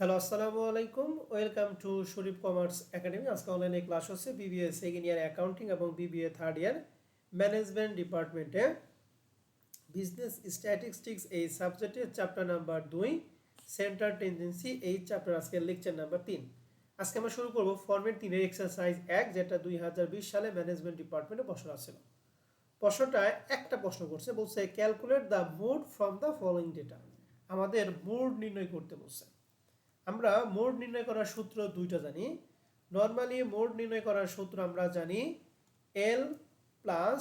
Hello, আসসালামু আলাইকুম। Welcome to Sharif commerce academy. আজকে অনলাইনে ক্লাস হচ্ছে বিবিএ সেকেন্ড ইয়ার অ্যাকাউন্টিং এবং বিবিএ থার্ড ইয়ার ম্যানেজমেন্ট ডিপার্টমেন্টে বিজনেস স্ট্যাটিস্টিক্স এই সাবজেক্টের চ্যাপ্টার নাম্বার 2 সেন্টার টেন্ডেন্সি। এই চ্যাপ্টার আজকে লেকচার নাম্বার 3। আজকে আমরা শুরু করব ফর্মেট 3 এক্সারসাইজ 1, যেটা 2020 সালে ম্যানেজমেন্ট ডিপার্টমেন্টে প্রশ্ন আসছিল। প্রশ্নটায় একটা প্রশ্ন করছে, বলছে calculate the mode from the following data. আমাদের মুড নির্ণয় করতে বলছে। আমরা মোড নির্ণয় করার সূত্র দুইটা জানি। নর্মালি মোড নির্ণয় করার সূত্র আমরা জানি এল প্লাস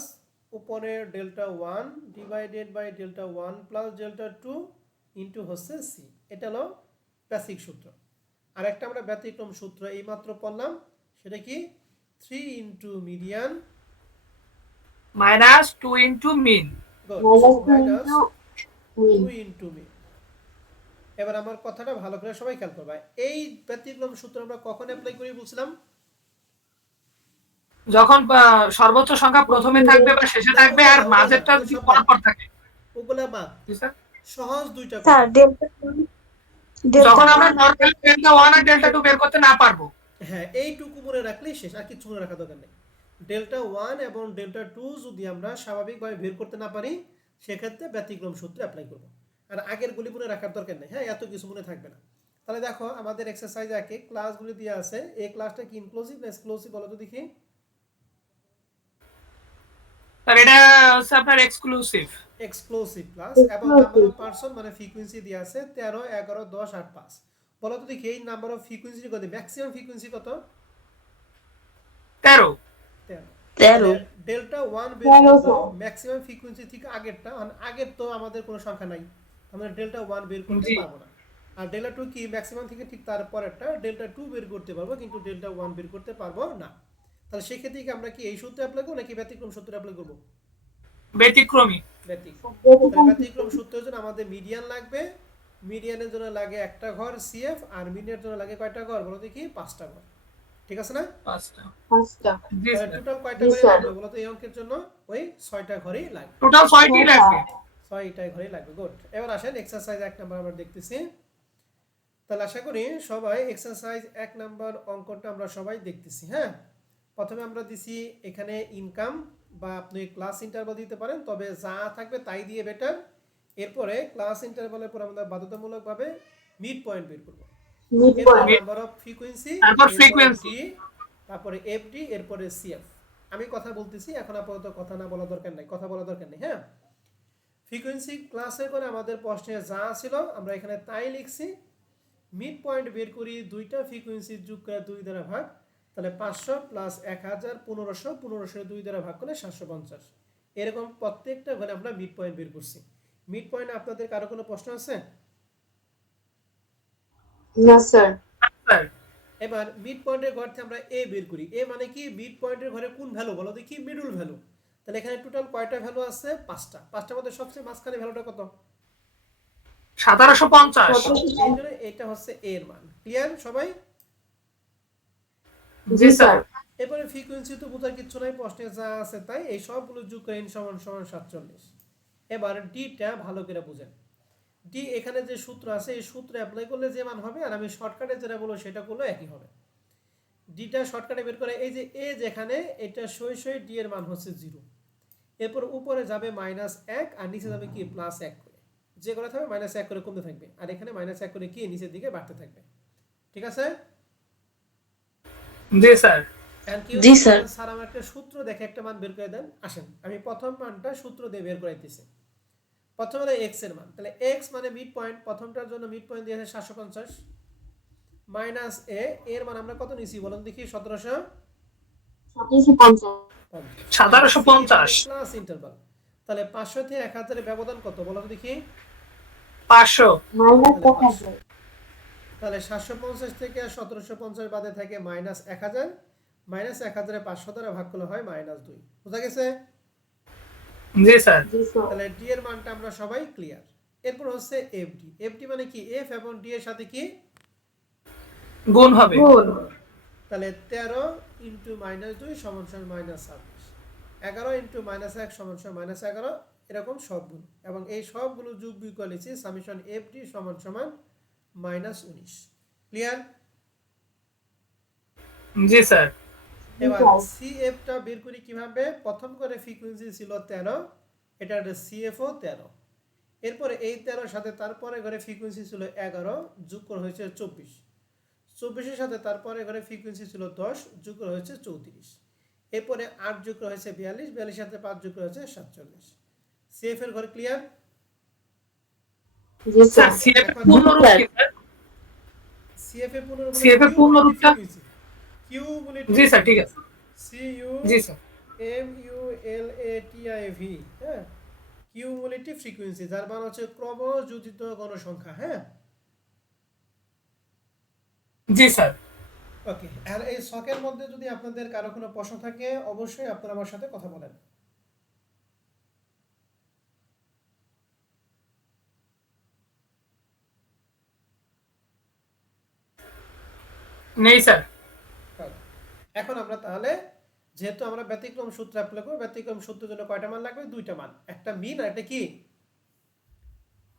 উপরে delta 1 divided by delta 1 plus delta 2 into হচ্ছে সি। এটা হলো বেসিক সূত্র। আর একটা আমরা ব্যতিক্রম সূত্র এইমাত্র পড়লাম, সেটা কি 3 into median minus 2 into mean. Minus 2 into mean. এবার আমার কথাটা ভালো করে সবাই খেয়াল করবা। এই ব্যতিক্রম সূত্র আমরা কখন অ্যাপ্লাই করি বলছিলাম? যখন সর্বোচ্চ সংখ্যা প্রথমে থাকবে বা শেষে থাকবে আর মাঝেরটা যদি পরপর থাকে। ওগুলা বাদ, জি স্যার। সহজ দুইটা স্যার কথা। যখন আমরা নরমাল ডেল্টা 1 আর ডেল্টা 2 বের করতে না পারবো। হ্যাঁ, এইটুকু মনে রাখলেই শেষ, আর কিছু মনে রাখা দরকার নেই। ডেল্টা 1 এবং ডেল্টা 2 যদি আমরা স্বাভাবিকভাবে বের করতে না পারি, সেক্ষেত্রে ব্যতিক্রম সূত্র অ্যাপ্লাই করব। আর আগের গুলি মনে রাখার দরকার নেই। হ্যাঁ, এত কিছু মনে থাকবে না। তাহলে দেখো আমাদের এক্সারসাইজ একে ক্লাসগুলি দিয়ে আছে। এই ক্লাসটা কি ইনক্লুসিভ না এক্সক্লুসিভ বলো তো দেখি। স্যার এটা হচ্ছে আপনার এক্সক্লুসিভ। এক্সক্লুসিভ ক্লাস এবং নাম্বার অফ পারসন মানে ফ্রিকোয়েন্সি দিয়ে আছে 13, 11, 10, 8, 5। বলো তো দেখি এই নাম্বার অফ ফ্রিকোয়েন্সি কত? ম্যাক্সিমাম ফ্রিকোয়েন্সি কত? 13। 13। ডেল্টা 1 বের করব ম্যাক্সিমাম ফ্রিকোয়েন্সি থেকে আগেরটা। আগের তো আমাদের কোনো সংখ্যা নাই, আমরা ডেল্টা 1 বের করতে জি পারবো না। আর ডেল্টা 2 কি ম্যাক্সিমাম থেকে ঠিক তার পরেরটা ডেল্টা 2 বের করতে পারবো, কিন্তু ডেল্টা 1 বের করতে পারবো না। তাহলে সেক্ষেত্রে কি আমরা কি এই সূত্রে অ্যাপ্লাই করব নাকি ব্যতিক্রম সূত্রে অ্যাপ্লাই করব? ব্যতিক্রমী। ব্যতিক্রম। তাহলে ব্যতিক্রম সূত্রের জন্য আমাদের মিডিয়ান লাগবে। মিডিয়ানের জন্য লাগে একটা ঘর সিএফ, আর মিনের জন্য লাগে কয়টা ঘর বলো দেখি? 5টা ঘর। ঠিক আছে না? 5টা। জি তাহলে স্যার। টোটাল কয়টা ঘরে লাগবে বলো তো এই অঙ্কের জন্য? ওই 6টা ঘরেই লাগবে। টোটাল 6টি লাগবে। 6টা ঘরেই লাগবে। গুড। এবার আসেন এক্সারসাইজ 1 নাম্বার আমরা দেখতেছি। তাহলে আশা করি সবাই এক্সারসাইজ 1 নাম্বার অঙ্কটা আমরা সবাই দেখতেছি। হ্যাঁ, প্রথমে আমরা দিছি এখানে ইনকাম, বা আপনি ক্লাস ইন্টারভাল দিতে পারেন, তবে যা থাকবে তাই দিয়ে বেটার। এরপরে ক্লাস ইন্টারভালের পর আমরা বাধ্যতামূলকভাবে মিড পয়েন্ট বের করব। এরপরে নাম্বার অফ ফ্রিকোয়েন্সি, তারপর এরপরে ফ্রিকোয়েন্সি। ডি, তারপরে এফডি, এরপরে সিএফ। আমি কথা বলতেছি, এখন আপাতত কথা না বলা দরকার নাই, কথা বলা দরকার নেই। হ্যাঁ, ফ্রিকোয়েন্সি ক্লাসের করে আমাদের প্রশ্নে যা ছিল আমরা এখানে তাই লিখছি। মিড পয়েন্ট বের করি, দুইটা ফ্রিকোয়েন্সি যোগ করে 2 দ্বারা ভাগ, তাহলে 500 প্লাস 1000 1500, 1500 2 দ্বারা ভাগ করলে 750। এরকম প্রত্যেকটা ঘরে আমরা মিড পয়েন্ট বের করছি। মিড পয়েন্ট আপনাদের কারো কোনো প্রশ্ন আছে? না স্যার। স্যার এবার মিড পয়েন্টের ঘর থেকে আমরা এ বের করি। এ মানে কি? মিড পয়েন্টের ঘরে কোন ভ্যালু বলো দেখি? Middle value. তাহলে এখানে টোটাল কয়টা ভ্যালু আছে? 5টা। 5টার মধ্যে সবচেয়ে মাঝখানে ভ্যালুটা কত? 1750। এই জন্য এটা হচ্ছে এ এর মান। ক্লিয়ার সবাই? জি স্যার। এরপরে ফ্রিকোয়েন্সি তো বোঝার কিচ্ছু নাই, প্রশ্নে যা আছে তাই। এই সবগুলো যোগ করে n সমান সমান 47। এবার ডিটা ভালো করে বুঝেন। ডি এখানে যে সূত্র আছে এই সূত্রে অ্যাপ্লাই করলে যে মান হবে, আর আমি শর্টকাটে যেটা বলবো সেটা করলে একই হবে। ডিটা শর্টকাটে বের করে এই যে এ যেখানে, এটা সই সই ডি এর মান হচ্ছে 0। এরপর উপরে যাবে -1 আর নিচে যাবে কি +1 করে। যে করে থাকবে -1 করে কমতে থাকবে, আর এখানে -1 করে কি নিচের দিকে বাড়তে থাকবে। ঠিক আছে? জি স্যার। জি স্যার। স্যার আমার একটা সূত্র দেখে একটা মান বের করে দেন। আসেন আমি প্রথম মানটা সূত্র দিয়ে বের করাইতেছি। প্রথমে হলো এক্স এর মান। তাহলে এক্স মানে মিড পয়েন্ট, প্রথমটার জন্য মিড পয়েন্ট দিয়েছে 750 মাইনাস এ এর মান আমরা কত নিছি বলুন দেখি? 1750। Class interval. তাহলে 500 থেকে 1000 এর ব্যবধান কত বলো দেখি? 500। তাহলে 750 থেকে 1750 বাদে থাকে -1000, -1000 এ 500 দ্বারা ভাগ করলে হয় -2। বুঝা গেছে? জি স্যার। তাহলে ডি এর মানটা আমরা সবাই ক্লিয়ার। এরপর হচ্ছে এফডি। এফডি মানে কি? এফ এবং ডি এর সাথে কি গুণ হবে। তাহলে 13 ইন্টু -2 সমান সমান -26, 11 ইন্টু -1 সমান সমান -11, এরকম সবগুলো। এবং এই সবগুলো যোগ বিয়োগ করে লিখছি সামেশন এফডি সমান সমান -19। ক্লিয়ার? জি স্যার। এবার স্যার। সিএফটা বের করি কিভাবে? প্রথম করে ফ্রিকোয়েন্সি ছিল 13, এটা সিএফও 13। এরপরে এই 13 সাথে তারপরে ঘরে ফ্রিকোয়েন্সি ছিল 11, যোগ করা হয়েছে 24। 24-এর সাথে তারপরে ঘরে ফ্রিকোয়েন্সি ছিল 10, যোগ করা হয়েছে 34। এরপরে 8 যোগ করা হয়েছে 42, 42-এর সাথে 5 যোগ করা হয়েছে 47। সিএফ এর ঘর ক্লিয়ার? জি স্যার স্যার। সিএফ এর এখন পূর্ণরূপ কি স্যার? সিএফ এর পুনর্বল সিএফ এর কিউমুলেটিভ পূর্ণরূপটা? ফ্রিকোয়েন্সি। কিউমুলেটিভ জি স্যার, ঠিক ফ্রিকোয়েন্সি, আছে। সিইউ জি স্যার। এমইউএলএটিআইভি, হ্যাঁ, কিউমুলেটিভ ফ্রিকোয়েন্সি, যার মান হচ্ছে ক্রমযোজিত গণসংখ্যা। হ্যাঁ, জি স্যার। ওকে। আর এই শখের মধ্যে যদি আপনাদের কারো কোনো প্রশ্ন থাকে অবশ্যই আপনারা আমার সাথে কথা বলেন। নেই স্যার। Okay. এখন আমরা তাহলে যেহেতু আমরা ব্যতিক্রম সূত্র অ্যাপ্লাই করব, ব্যতিক্রম সূত্রের জন্য কয়টা মান লাগবে? দুইটা মান, একটা মিন আর একটা কি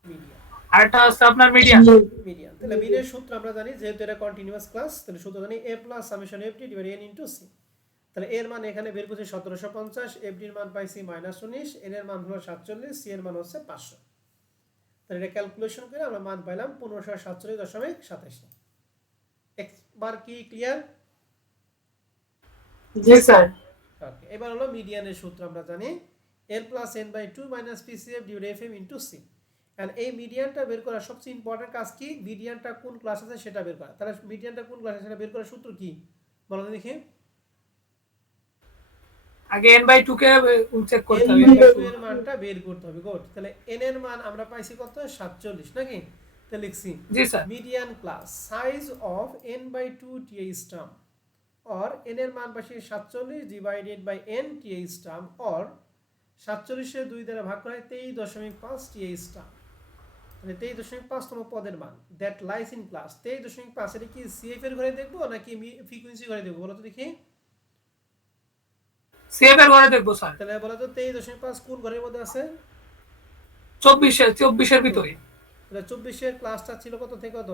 মিডিয়ান। আর এটা হচ্ছে আপনার মিডিয়ান। মিডিয়ান, তাহলে মিনের সূত্র আমরা জানি, যেহেতু এটা কন্টিনিউয়াস ক্লাস, তাহলে সূত্র জানি a plus summation F D divided n into C. তাহলে এর মান এখানে বের করছি 1750, এফ ডির মান পাইছি -19, n এর মান হলো 47, সি এর মান হচ্ছে 500। তাহলে এটা ক্যালকুলেশন করে আমরা মান পাইলাম 1547.27। একবার কি ক্লিয়ার? জি স্যার। ওকে, এবার হলো মিডিয়ানের সূত্র আমরা জানি l plus n by 2 minus PCF divided FM into C. And এই মিডিয়ানটা বের করার সবচেয়ে ইম্পর্টেন্ট কাজ কি? মিডিয়ানটা কোন ক্লাস আছে সেটা বের করা। তাহলে মিডিয়ানটা কোন ক্লাস আছে সেটা বের করার সূত্র কি বলো তো দেখি। আগে n/2 কে চেক করতে n হবে। বাই 2 এর মানটা বের করতে হবে। গুড। তাহলে n এর মান আমরা পাইছি কত? 47 নাকি? তাহলে লিখছি জি sir. Median class size of n by 2 টি স্টাম, or n এর মান পাইছি 47 ডিভাইডেড বাই n টি স্টাম, or 47 এর 2 দ্বারা ভাগ করা হয় 23.5 টি স্টাম। মানে 23.5তম পদের মান দ্যাট লাইস ইন ক্লাস 23.5। এটা কি সিএফ এর ঘরে দেখবো নাকি ফ্রিকোয়েন্সি ঘরে দেখবো বলো তো দেখি। সিএফ এর ঘরে দেখবো স্যার। তাহলে বলো তো 23.5 কোন ঘরের মধ্যে আছে? 24 এর ভিতরে। তাহলে 24 এর ক্লাসটা ছিল কত থেকে কত?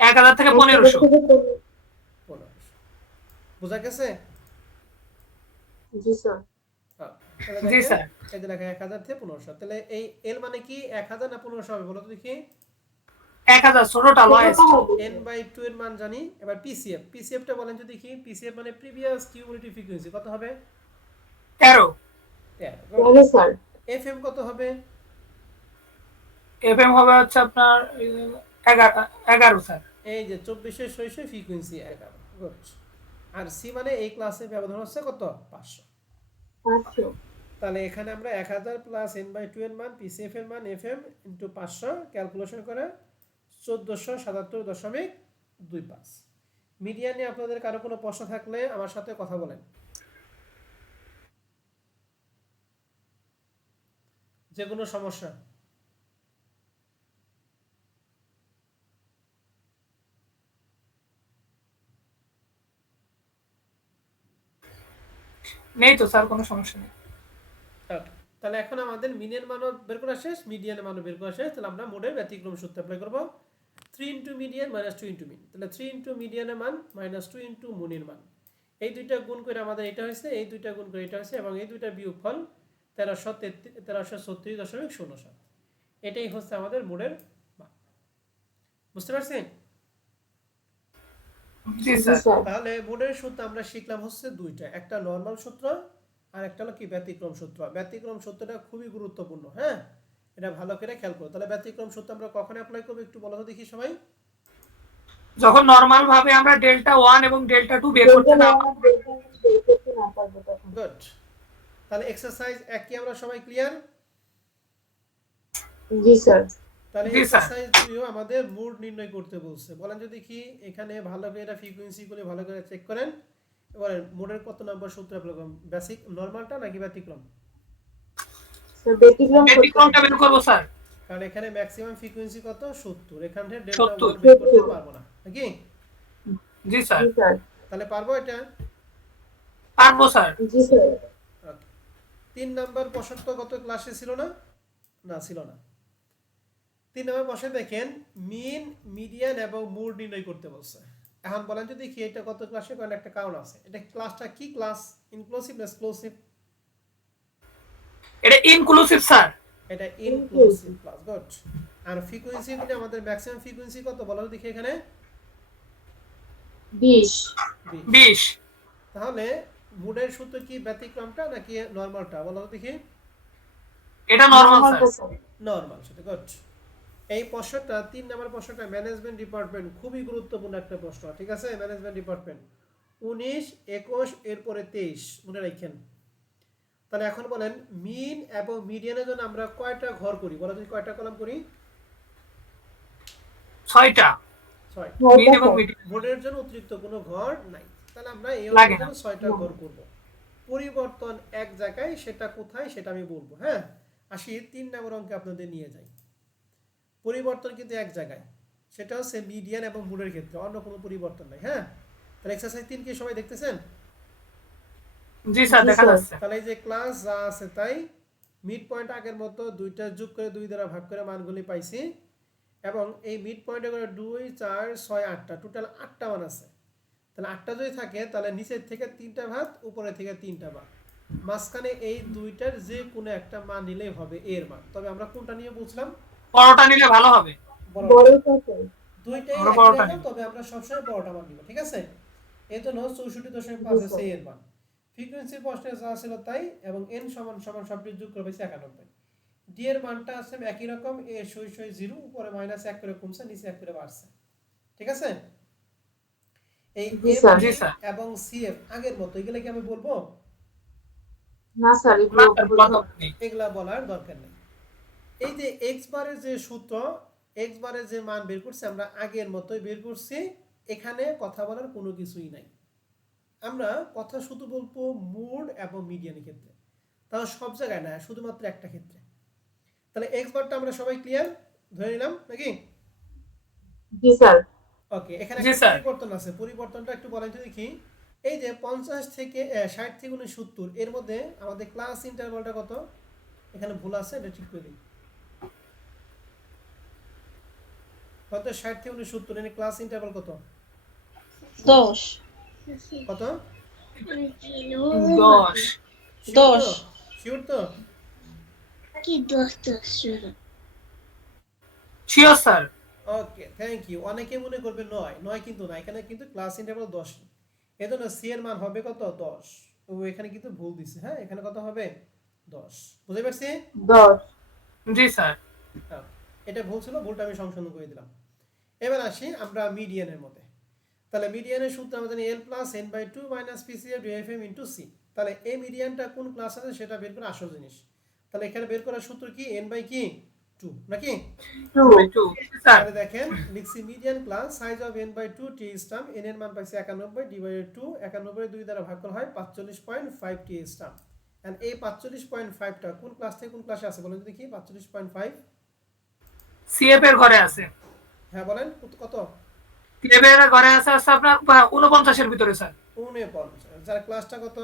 1000 থেকে 1500। 1500। বুঝা গেছে? জি স্যার। তাহলে জি দেখেন স্যার। এই যে লেখা 1000 থেকে 1500। তাহলে এই এল মানে কি 1000 না 1500 হবে বলো তো দেখি। 1000 ছোটটা লয়েস্ট। n বাই 2 এর মান জানি। এবার পিসিএফ, পিসিএফটা বলেন তো দেখি। পিসিএফ মানে প্রিভিয়াস কিউমুলেটিভ ফ্রিকোয়েন্সি, কত হবে? 13। 13। স্যার। এফএম কত হবে? এফএম হবে হচ্ছে আপনার 11 স্যার। এই যে 24 এর 600 ফ্রিকোয়েন্সি 11। গুড। আর সি মানে এই ক্লাসে ব্যবধান হচ্ছে কত? 500। 500। তাহলে এখানে আমরা 1000 প্লাস n বাই 2 এর মান, পিসিএফ এর মান এফএম ইনটু 500 ক্যালকুলেশন করে 1477.25। মিডিয়ানে আপনাদের কারো কোনো প্রশ্ন থাকলে আমার সাথে কথা বলেন। যে কোনো সমস্যা। নেই তো স্যার, কোনো সমস্যা নেই। Okay, তাহলে এখন আমাদের মিনের মানও বের করা শেষ, মিডিয়ানের মানও বের করা শেষ। তাহলে আমরা মোডের ব্যতিক্রম সূত্র অ্যাপ্লাই করব। 3 ইনটু মিডিয়ান মাইনাস 2 ইনটু মিন। তাহলে 3 ইনটু মিডিয়ানের মান মাইনাস 2 ইনটু মুনের মান। এই দুইটা গুণ করে আমাদের এটা হয়েছে, এই দুইটা গুণ করে এটা হয়েছে, এবং এই দুইটা বিয়োগফল 1336.07। এটাই হচ্ছে আমাদের মোডের মান। বুঝতে পারছেন? জি জি স্যার। স্যার। তাহলে মোডের সূত্র আমরা শিখলাম হচ্ছে দুইটা, একটা নরমাল সূত্র আর একটা হলো কি ব্যতিক্রম সূত্র। ব্যতিক্রম সূত্রটা খুবই গুরুত্বপূর্ণ, হ্যাঁ, এটা ভালো করে খেয়াল করো। তাহলে ব্যতিক্রম সূত্র আমরা কখন অ্যাপ্লাই করব একটু বলো তো দেখি সবাই। যখন নরমাল ভাবে আমরা ডেল্টা 1 এবং ডেল্টা 2 বের করতে না পারবো তখন। গুড। তাহলে এক্সারসাইজ 1 কি আমরা সবাই ক্লিয়ার? জি স্যার। তাহলে জি স্যার। এক্সারসাইজ 2 আমাদের মোড নির্ণয় করতে বলছে। বলেন যদি কি এখানে ভালো করে এটা ফ্রিকোয়েন্সিগুলো ভালো করে চেক করেন। এবারে মোডের কত নম্বর সূত্র অ্যাপ্লাই করব? বেসিক নরমালটা নাকি ব্যতিক্রম? স্যার ব্যতিক্রম ব্যতিক্রমটা বের করব স্যার। কারণ এখানে ম্যাক্সিমাম ফ্রিকোয়েন্সি কত? 70। এখানে ডেল্টা 70। 1 বের করতে পারবো না নাকি? জি স্যার। জি স্যার। তাহলে পারবো এটা? পারবো স্যার। জি স্যার। ওকে। 3 নাম্বার প্রশ্ন তো গত ক্লাসে ছিল না? না ছিল না। 3 নম্বর প্রশ্নে দেখেন মিন, মিডিয়ান এবং মোড নির্ণয় করতে বলছে। এখন বলেন তো দেখি এটা কত ক্লাসে, কারণ একটা কারণ আছে। এটা ক্লাসটা কি ক্লাস, ইনক্লুসিভ না এক্সক্লুসিভ? এটা ইনক্লুসিভ স্যার। এটা ইনক্লুসিভ ক্লাস, গুড। আর ফ্রিকোয়েন্সি দিলে আমাদের ম্যাক্সিমাম ফ্রিকোয়েন্সি কত বলো দেখি এখানে? 20 20। 20। তাহলে মুডের সূত্র কি ব্যতিক্রমটা নাকি নরমালটা বলো দেখি? এটা নরমাল নরমাল স্যার। নরমাল, সেটা গুড। এই প্রশ্নটা 3 নম্বর প্রশ্নটা ম্যানেজমেন্ট ডিপার্টমেন্ট, খুবই গুরুত্বপূর্ণ একটা প্রশ্ন, ঠিক আছে? ম্যানেজমেন্ট ডিপার্টমেন্ট 19, 21 এরপরে 23 মনে রাখেন। তাহলে এখন বলেন মিন এবং মিডিয়ানের জন্য আমরা কয়টা ঘর করি বলো যদি, কয়টা কলাম করি? 6টা। 6। মিন এবং মিডিয়ান বোর্ডের জন্য অতিরিক্ত কোনো ঘর নাই, তাহলে আমরা এই লাগে অঙ্কের জন্য 6টা ঘর করব। পরিবর্তন এক জায়গায়, সেটা কোথায় সেটা আমি বলবো। হ্যাঁ, আসি 3 নম্বর অঙ্কে আপনাদের নিয়ে যাই। পরিবর্তন কিন্তু এক জায়গায়, সেটা হচ্ছে মিডিয়ান এবং মুডের ক্ষেত্রে, অন্য কোনো পরিবর্তন নাই। হ্যাঁ, তাহলে এক্সারসাইজ 3 কি সবাই দেখতেছেন? জি স্যার, দেখা যাচ্ছে। তাহলে এই যে ক্লাস যা আছে তাই, মিড পয়েন্ট আগের মতো দুইটা যোগ করে 2 দ্বারা ভাগ করে মানগুলি পাইছি, এবং এই মিড পয়েন্টে করে 2, 4, 6, 8টা, টোটাল 8টা মান আছে। তাহলে 8টা যদি থাকে তাহলে নিচের থেকে 3টা ভাগ, উপরে থেকে 3টা ভাগ, মাঝখানে এই দুইটার যে কোনো একটা মান নিলেই হবে এর মান। তবে আমরা কোনটা নিয়ে বুঝলাম? বড়টা নিলে ভালো হবে। বড়টা চাই। দুইটাই আমরা একই বড়টা রকম, নিব। তবে আমরা সবসময় বড়টা মান নিব, ঠিক আছে? এই জন্য 64.5 আছে এর মান। ফ্রিকোয়েন্সি প্রশ্নে যা ছিল তাই, এবং n সমান সমান সবটি যোগ করে পেয়েছি 91। ডি এর মানটা আছে একই রকম, এ সই 0, উপরে -1 করে কমছে, নিচে 1 করে বাড়ছে, ঠিক আছে? এই জি এম স্যার। জি স্যার। এবং সিএফ আগের মতো, এগুলো কি আমি বলবো? না স্যার, না এগুলো স্যার, বলতে বলা হবে। নেই। এগুলা বলার দরকার নেই। এই যে এক্স বারের যে সূত্র, এক্স বারের যে মান বের করছি আমরা আগের মতোই বের করছি, এখানে কথা বলার কোনো কিছুই নাই। আমরা কথা শুধু বলবো মুড এবং মিডিয়ানের ক্ষেত্রে, তাও সব জায়গায় না, শুধুমাত্র একটা ক্ষেত্রে। তাহলে এক্স বারটা আমরা সবাই ক্লিয়ার ধরে নিলাম নাকি? জি স্যার। ওকে, এখানে জি একটা স্যার। পরিবর্তন আছে, পরিবর্তনটা একটু বলেন তো দেখি। এই যে 50 থেকে 60 থেকে 69 এর মধ্যে আমাদের ক্লাস ইন্টারভালটা কত? এখানে ভুল আছে, এটা ঠিক করে দিই। কত? 60 থেকে 69 এর ক্লাস ইন্টারভাল কত? 10 কত? 10। শিওর তো? কি 10 sure sir. Okay, thank you. অনেকে মনে করবে 9, 9 কিন্তু না, এখানে কিন্তু ক্লাস ইন্টারভাল 10। এজন্য সি এর মান হবে কত? 10। ও এখানে কিন্তু ভুল দিছে। হ্যাঁ, এখানে কত হবে? 10। বুঝতে পারছি? 10। জি স্যার। হ্যাঁ, এটা ভুল ছিল, ভুলটা আমি সংশোধন করে দিলাম। এবার আসি আমরা মিডিয়ানের মধ্যে। তাহলে মিডিয়ানের সূত্র আমরা জানি L+n/2 - PCF DFM * C। তাহলে এই মিডিয়ানটা কোন ক্লাস আছে সেটা বের করা আসল জিনিস। তাহলে এখানে বের করার সূত্র কি? n/2 নাকি? 2। স্যার। তাহলে দেখেন লিখছি median class size of n/2 T stamp, n এর মান পাইছি 91 ডিভাইডেড 2, 91 2 দ্বারা ভাগ করা হয় 45.5 টি স্টাম। এন্ড এই 45.5টা কোন ক্লাস থেকে কোন ক্লাসে আছে বলেন তো দেখি? 45.5 সিএফ এর ঘরে আছে। হ্যাঁ বলেন কত? সিএফ এর ঘরে আছে হচ্ছে আপনার 49 এর ভিতরে স্যার। 49। যার ক্লাসটা কত?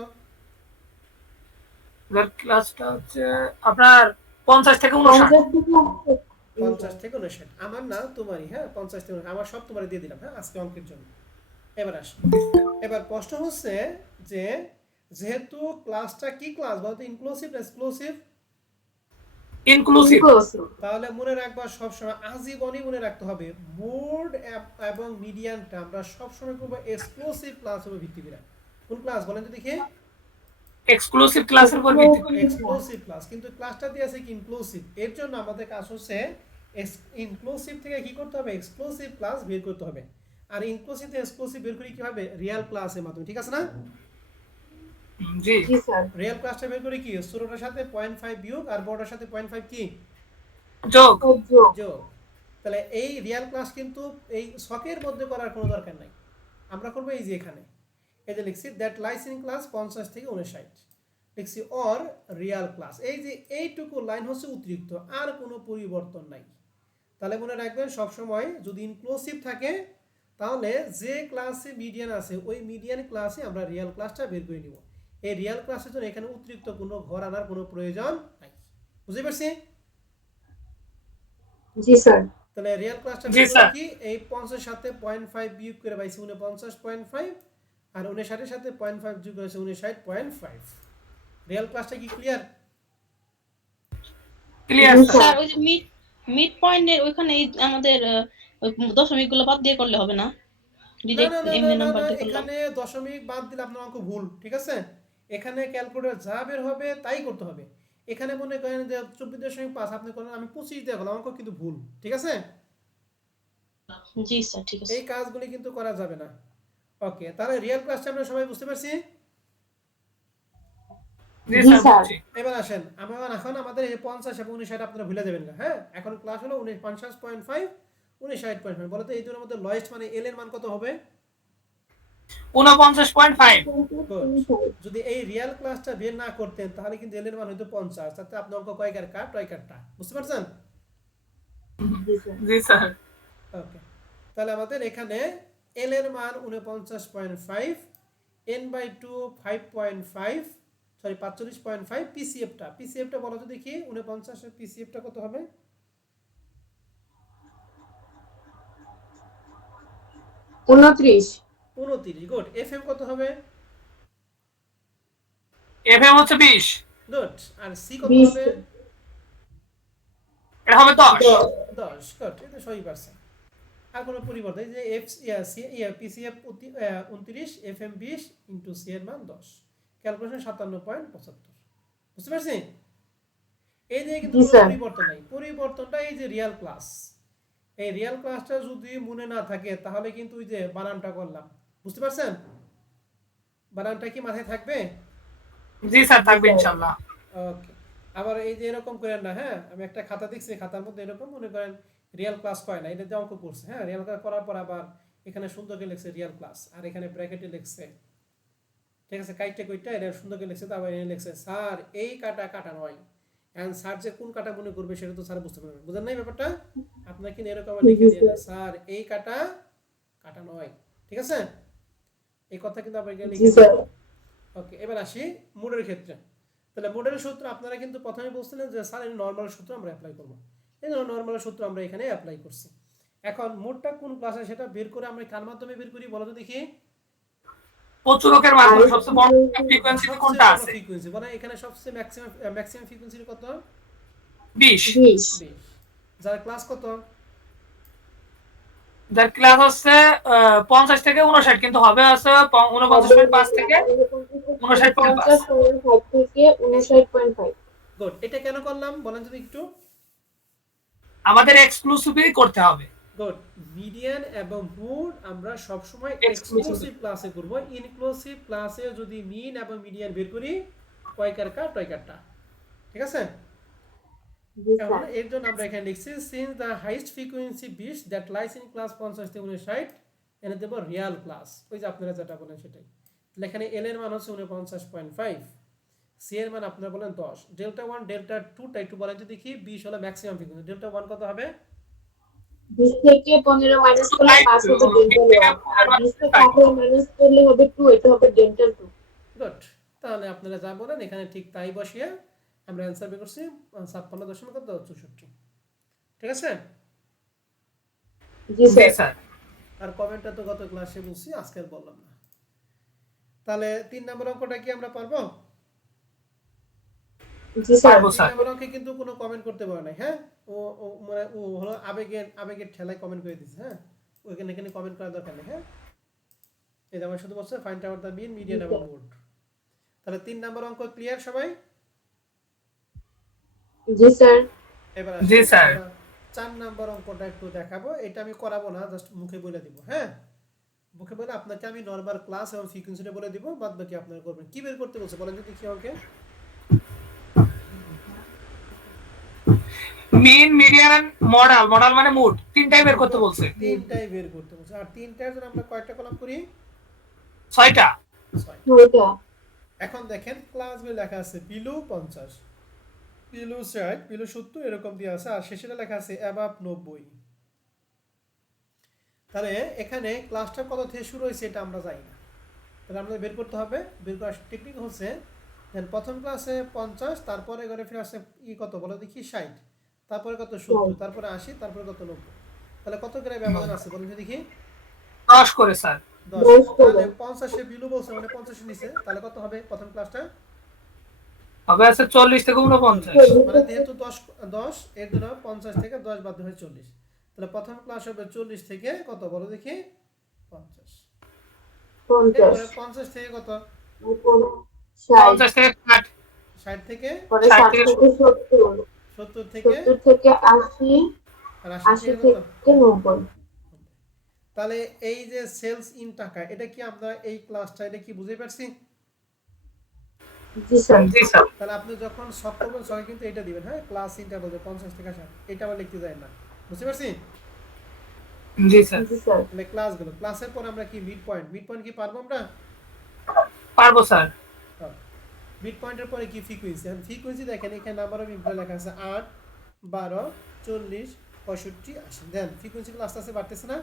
যার ক্লাসটা হচ্ছে আপনার 50 থেকে 59। 50 থেকে 59। আমার না তোমারই। হ্যাঁ, 50 থেকে 59 আমার সব তোমারই দিয়ে দিলাম। হ্যাঁ, আজকে অঙ্কের জন্য। এবার আসি। এবার প্রশ্ন হচ্ছে যে যেহেতু ক্লাসটা কি ক্লাস বলতো, ইনক্লুসিভ না এক্সক্লুসিভ? ইনক্লুসিভ। তাহলে মনে রাখবা সবসময়, আজীবনই মনে রাখতে হবে, মোড এবং মিডিয়ানটা আমরা সবসময় করবো এক্সক্লুসিভ ক্লাস উপর ভিত্তি করে। কোন ক্লাস বলেন তো দেখি? এক্সক্লুসিভ ক্লাসের উপর ভিত্তি করে। এক্সক্লুসিভ ক্লাস, কিন্তু ক্লাসটা দিয়ে আছে কি ইনক্লুসিভ। এর জন্য আমাদের কাজ হচ্ছে ইনক্লুসিভ থেকে কি করতে হবে? এক্সক্লুসিভ ক্লাস বের করতে হবে। আর ইনক্লুসিভ থেকে এক্সক্লুসিভ বের করি কিভাবে? রিয়েল ক্লাসের মাধ্যমে, ঠিক আছে না? জি জি স্যার। রিয়েল ক্লাসটা বের করি কি? ছোটটার সাথে 0.5 বিয়োগ আর বড়টার সাথে 0.5 কি যোগ। যোগ। তাহলে এই রিয়েল ক্লাস কিন্তু এই ছকের মধ্যে করার কোনো দরকার নাই, আমরা করবো এই যে এখানে। এই যে লিখছি দ্যাট লাইস ইন ক্লাস 50 থেকে 59 লিখছি, অর রিয়েল ক্লাস। এই যে এইটুকু লাইন হচ্ছে অতিরিক্ত, আর কোনো পরিবর্তন নাই। তাহলে মনে রাখবেন সবসময় যদি ইনক্লুসিভ থাকে তাহলে যে ক্লাসে মিডিয়ান আছে ওই মিডিয়ান ক্লাসে আমরা রিয়েল ক্লাসটা বের করে নিব। এই রিয়েল ক্লাসের জন্য এখানে অতিরিক্ত কোনো ঘর আনার কোনো প্রয়োজন নাই। বুঝতে পারছি? জি স্যার। তাহলে রিয়েল ক্লাসটা জি বের করে স্যার। কি এই 50 সাথে 0.5 বিয়োগ করে পাইছি 49.5 আর 59 এর সাথে 0.5 যোগ করেছে 59.5। রিয়েল ক্লাসটা কি ক্লিয়ার? ক্লিয়ার জি স্যার। স্যার। স্যার ওই যে মিড মিড পয়েন্টের ওইখানে আমাদের ওই দশমিক গুলো বাদ দিয়ে করলে হবে না, না ডিরেক্ট না না না এমনি না নাম্বার না দিয়ে করলাম। এখানে দশমিক বাদ দিলে আপনার অঙ্ক ভুল, ঠিক আছে? এখানে ক্যালকুলেটর যা বের হবে তাই করতে হবে। এখানে মনে করেন যে 24.5 আপনি করেন, আমি 25 দিয়ে করলাম, অঙ্ক কিন্তু ভুল, ঠিক আছে? জি স্যার, ঠিক আছে। এই কাজগুলি কিন্তু করা যাবে না। ওকে, তাহলে রিয়েল ক্লাসটা আমরা সবাই বুঝতে পারছি। জি জি স্যার স্যার। বুঝছি। এবার আসেন, এখন আমাদের এই 50 এবং 59 আপনারা ভুলে যাবেন না, হ্যাঁ? এখন ক্লাস হলো 50.5 59.5। বলো তো এই দুটোর মধ্যে লয়েস্ট মানে এল এর মান কত হবে? 49.5। গুড। যদি এই রিয়েল ক্লাসটা বের না করতেন তাহলে কিন্তু এল এর মান হইতো 50, তাতে আপনি অঙ্ক কয়কার কাট টয়কারটা, বুঝতে পারছেন? জি স্যার। জি স্যার। ওকে, তাহলে আমাদের এখানে এল এর মান 49.5, এন বাই টু 5.5, সরি 45.5। পিসিএফটা বলো তো দেখি, 49 এর পিসিএফটা কত হবে? 29। 29। গুড। এফএম কত হবে? এফএম হচ্ছে 20। গুড। আর সি কত 20। হবে? এটা হবে 10। 10। 10। গুড, এটা সবই পারছেন। আর কোনো পরিবর্তন, এই যে F C PCF 29, FM 20 into C এর মান 10, ক্যালকুলেশন 57.75। বুঝতে পারছি? এই যে কিন্তু জি কোনো স্যার। পরিবর্তন নাই, পরিবর্তনটা এই যে রিয়েল ক্লাস। এই রিয়েল ক্লাসটা যদি মনে না থাকে তাহলে কিন্তু ওই যে বানানটা করলাম, বুঝতে পারছেন? বানানটা কি মাথায় থাকবে? জি স্যার জি থাকবে স্যার। ইনশাআল্লাহ। ওকে। আবার এই যে এরকম করেন না, হ্যাঁ? আমি একটা খাতা দেখছি, খাতার মধ্যে এরকম মনে করেন রিয়েল ক্লাস কয় না, এটা দিয়ে অঙ্ক করছে, হ্যাঁ? রিয়েল ক্লাস করার পর আবার এখানে সুন্দর করে লিখছে রিয়েল ক্লাস, আর এখানে ব্র্যাকেটে লিখছে, ঠিক আছে, কাইটে কইটা এটা সুন্দর করে লিখছে, তারপর এখানে লিখছে স্যার এই কাটা কাটা নয়। এখন স্যার যে কোন কাটা মনে করবে সেটা তো স্যার বুঝতে পারবে, বুঝেন নাই ব্যাপারটা? আপনার কিন্তু এরকম লিখে জি দিয়ে না, স্যার। স্যার এই কাটা কাটা নয়, ঠিক আছে? এই কথা কিন্তু আপনাকে জি লিখে স্যার। দিতে হবে। ওকে, এবার আসি মোডের ক্ষেত্রে। তাহলে মোডের সূত্র আপনারা কিন্তু প্রথমে বলছিলেন যে স্যার এই নর্মাল সূত্র আমরা অ্যাপ্লাই করব, এই জন্য নর্মাল সূত্র আমরা এখানে অ্যাপ্লাই করছি। এখন মোডটা কোন ক্লাসে সেটা বের করে আমরা কার মাধ্যমে বের করি বলো তো দেখি? প্রচুরকের মাধ্যমে সবচেয়ে বড় ফ্রিকোয়েন্সিতে সবচেয়ে কোনটা বড় আছে? ফ্রিকোয়েন্সি মানে এখানে সবচেয়ে ম্যাক্সিমাম ফ্রিকোয়েন্সি কত? 20। 20। 20। যার ক্লাস কত? যার ক্লাস হচ্ছে 50 থেকে 59, কিন্তু হবে আছে 49.5 থেকে 59.5। 50.5 থেকে 59.5। গুড। এটা কেন করলাম বলেন যদি একটু? আমাদের এক্সক্লুসিভলি করতে হবে। গুড। মিডিয়ান এবং মোড আমরা সবসময় এক্সক্লুসিভলি। এক্সক্লুসিভ ক্লাসে করব। ইনক্লুসিভ ক্লাসে যদি মিন এবং মিডিয়ান বের করি কয়কার কাট টয়কারটা, ঠিক আছে? জি এখন স্যার। এর জন্য আমরা এখানে লিখছি since the highest frequency 20 that lies in class 50 থেকে 59, এনে দেব রিয়াল ক্লাস, ওই যে আপনারা যেটা বলেন সেটাই। তাহলে এখানে এল এর মান হচ্ছে 49.5, সি এর মান আপনারা বলেন 10, ডেল্টা 1 ডেল্টা 2টা একটু বলেন তো দেখি। 20 হলো ম্যাক্সিমাম ফ্রিকোয়েন্সি, ডেল্টা 1 কত হবে? 20 থেকে 15 মাইনাস করলে 5 হবে ডেন্টাল 1, আর 20 থেকে 18 মাইনাস করলে হবে 2, এটা হবে ডেন্টাল 2। গুড। তাহলে আপনারা যা বলেন এখানে ঠিক তাই বসিয়ে আমরা অ্যান্সার বের করছি 56.64, ঠিক আছে? জি জি স্যার। স্যার। আর কমেন্টটা তো গত ক্লাসে বলছি, আজকে আর বললাম না। তাহলে 3 নম্বর অঙ্কটা কি আমরা পারবো? জি স্যার। পারবো 3 স্যার। নম্বর অঙ্কে কিন্তু কোনো কমেন্ট করতে পারে না, হ্যাঁ? ও মানে ও হলো আবেগের ঠেলায় কমেন্ট করে দিচ্ছে, হ্যাঁ? ওইখানে এখানে কমেন্ট করার দরকার নেই, হ্যাঁ? এটা আমার শুধু বলছে find out the mean median এবং মোড। তাহলে 3 নম্বর অঙ্ক ক্লিয়ার সবাই? জি স্যার। এবার জি আসি স্যার। আমরা 4 নম্বর অঙ্কটা একটু দেখাবো। এটা আমি করাবো না, জাস্ট মুখে বলে দিব, হ্যাঁ? মুখে বলে আপনাকে আমি নরমাল ক্লাস এবং ফ্রিকোয়েন্সিটা বলে দিব, বাদ বাকি আপনারা করবেন। কি বের করতে বলছে বলেন যদি কি অঙ্কে? মিন, মিডিয়ান, মডেল। মডেল মানে মোড, তিনটাই বের করতে বলছে। তিনটাই বের করতে বলছে। আর তিনটার জন্য আমরা কয়টা কলাম করি? 6টা। 6। ওইটা। এখন দেখেন ক্লাসগুলো লেখা আছে বিলো 50, বিলো 60, বিলো 70 এরকম দিয়ে আছে, আর শেষে লেখা আছে অ্যাবাভ 90। তাহলে এখানে ক্লাসটা কত থেকে শুরু হয়েছে এটা আমরা জানি না, তাহলে আমাদের বের করতে হবে। বের করার টেকনিক হচ্ছে দেন প্রথম ক্লাসে 50, তারপরে ঘরে ফিরে আসছে ই কত বলো দেখি 60, তারপরে কত 70, তারপরে 80, তারপরে কত 90। তাহলে কত করে ব্যবধান আছে বলুন তো দেখি? 10 করে স্যার। 10। 10 করে। তাহলে 50 এ বিলু বলছে মানে 50 এর নিচে, তাহলে কত হবে প্রথম ক্লাসটা? হবে আছে 40 থেকে 49। 40। মানে যেহেতু 10 এর জন্য 50 থেকে 10 বাদ হয়ে 40। তাহলে প্রথম ক্লাস হবে 40 থেকে কত বলো দেখি? 50। 50 এরপরে 50 থেকে কত? 60 50 থেকে 60, 60 থেকে পরে 60 60 থেকে থেকে 70 70 থেকে 70 থেকে 80 আর 80 80 থেকে কত? থেকে 90 তাহলে এই যে সেলস ইন টাকা, এটা কি আমরা এই ক্লাসটা এটা কি বুঝতে পারছি? জি স্যার জি স্যার। তাহলে আপনি যখন সব করবেন সবাই কিন্তু এটা দিবেন, হ্যাঁ ক্লাস ইন্টারভাল 50 থেকে 60, এটা আবার লিখতে যায় না, বুঝতে পারছি? জি স্যার। জি স্যার তাহলে ক্লাসগুলো, ক্লাসের পর আমরা কি মিড পয়েন্ট, মিড পয়েন্ট কি পারবো আমরা? পারবো স্যার। মিড পয়েন্টের পরে কি ফ্রিকোয়েন্সি, এখন ফ্রিকোয়েন্সি দেখেন এখানে নাম্বার অফ ইমপ্লয় লেখা আছে 8, 12, 40, 65, 80। দেন ফ্রিকোয়েন্সিগুলো আস্তে আস্তে বাড়তেছে না?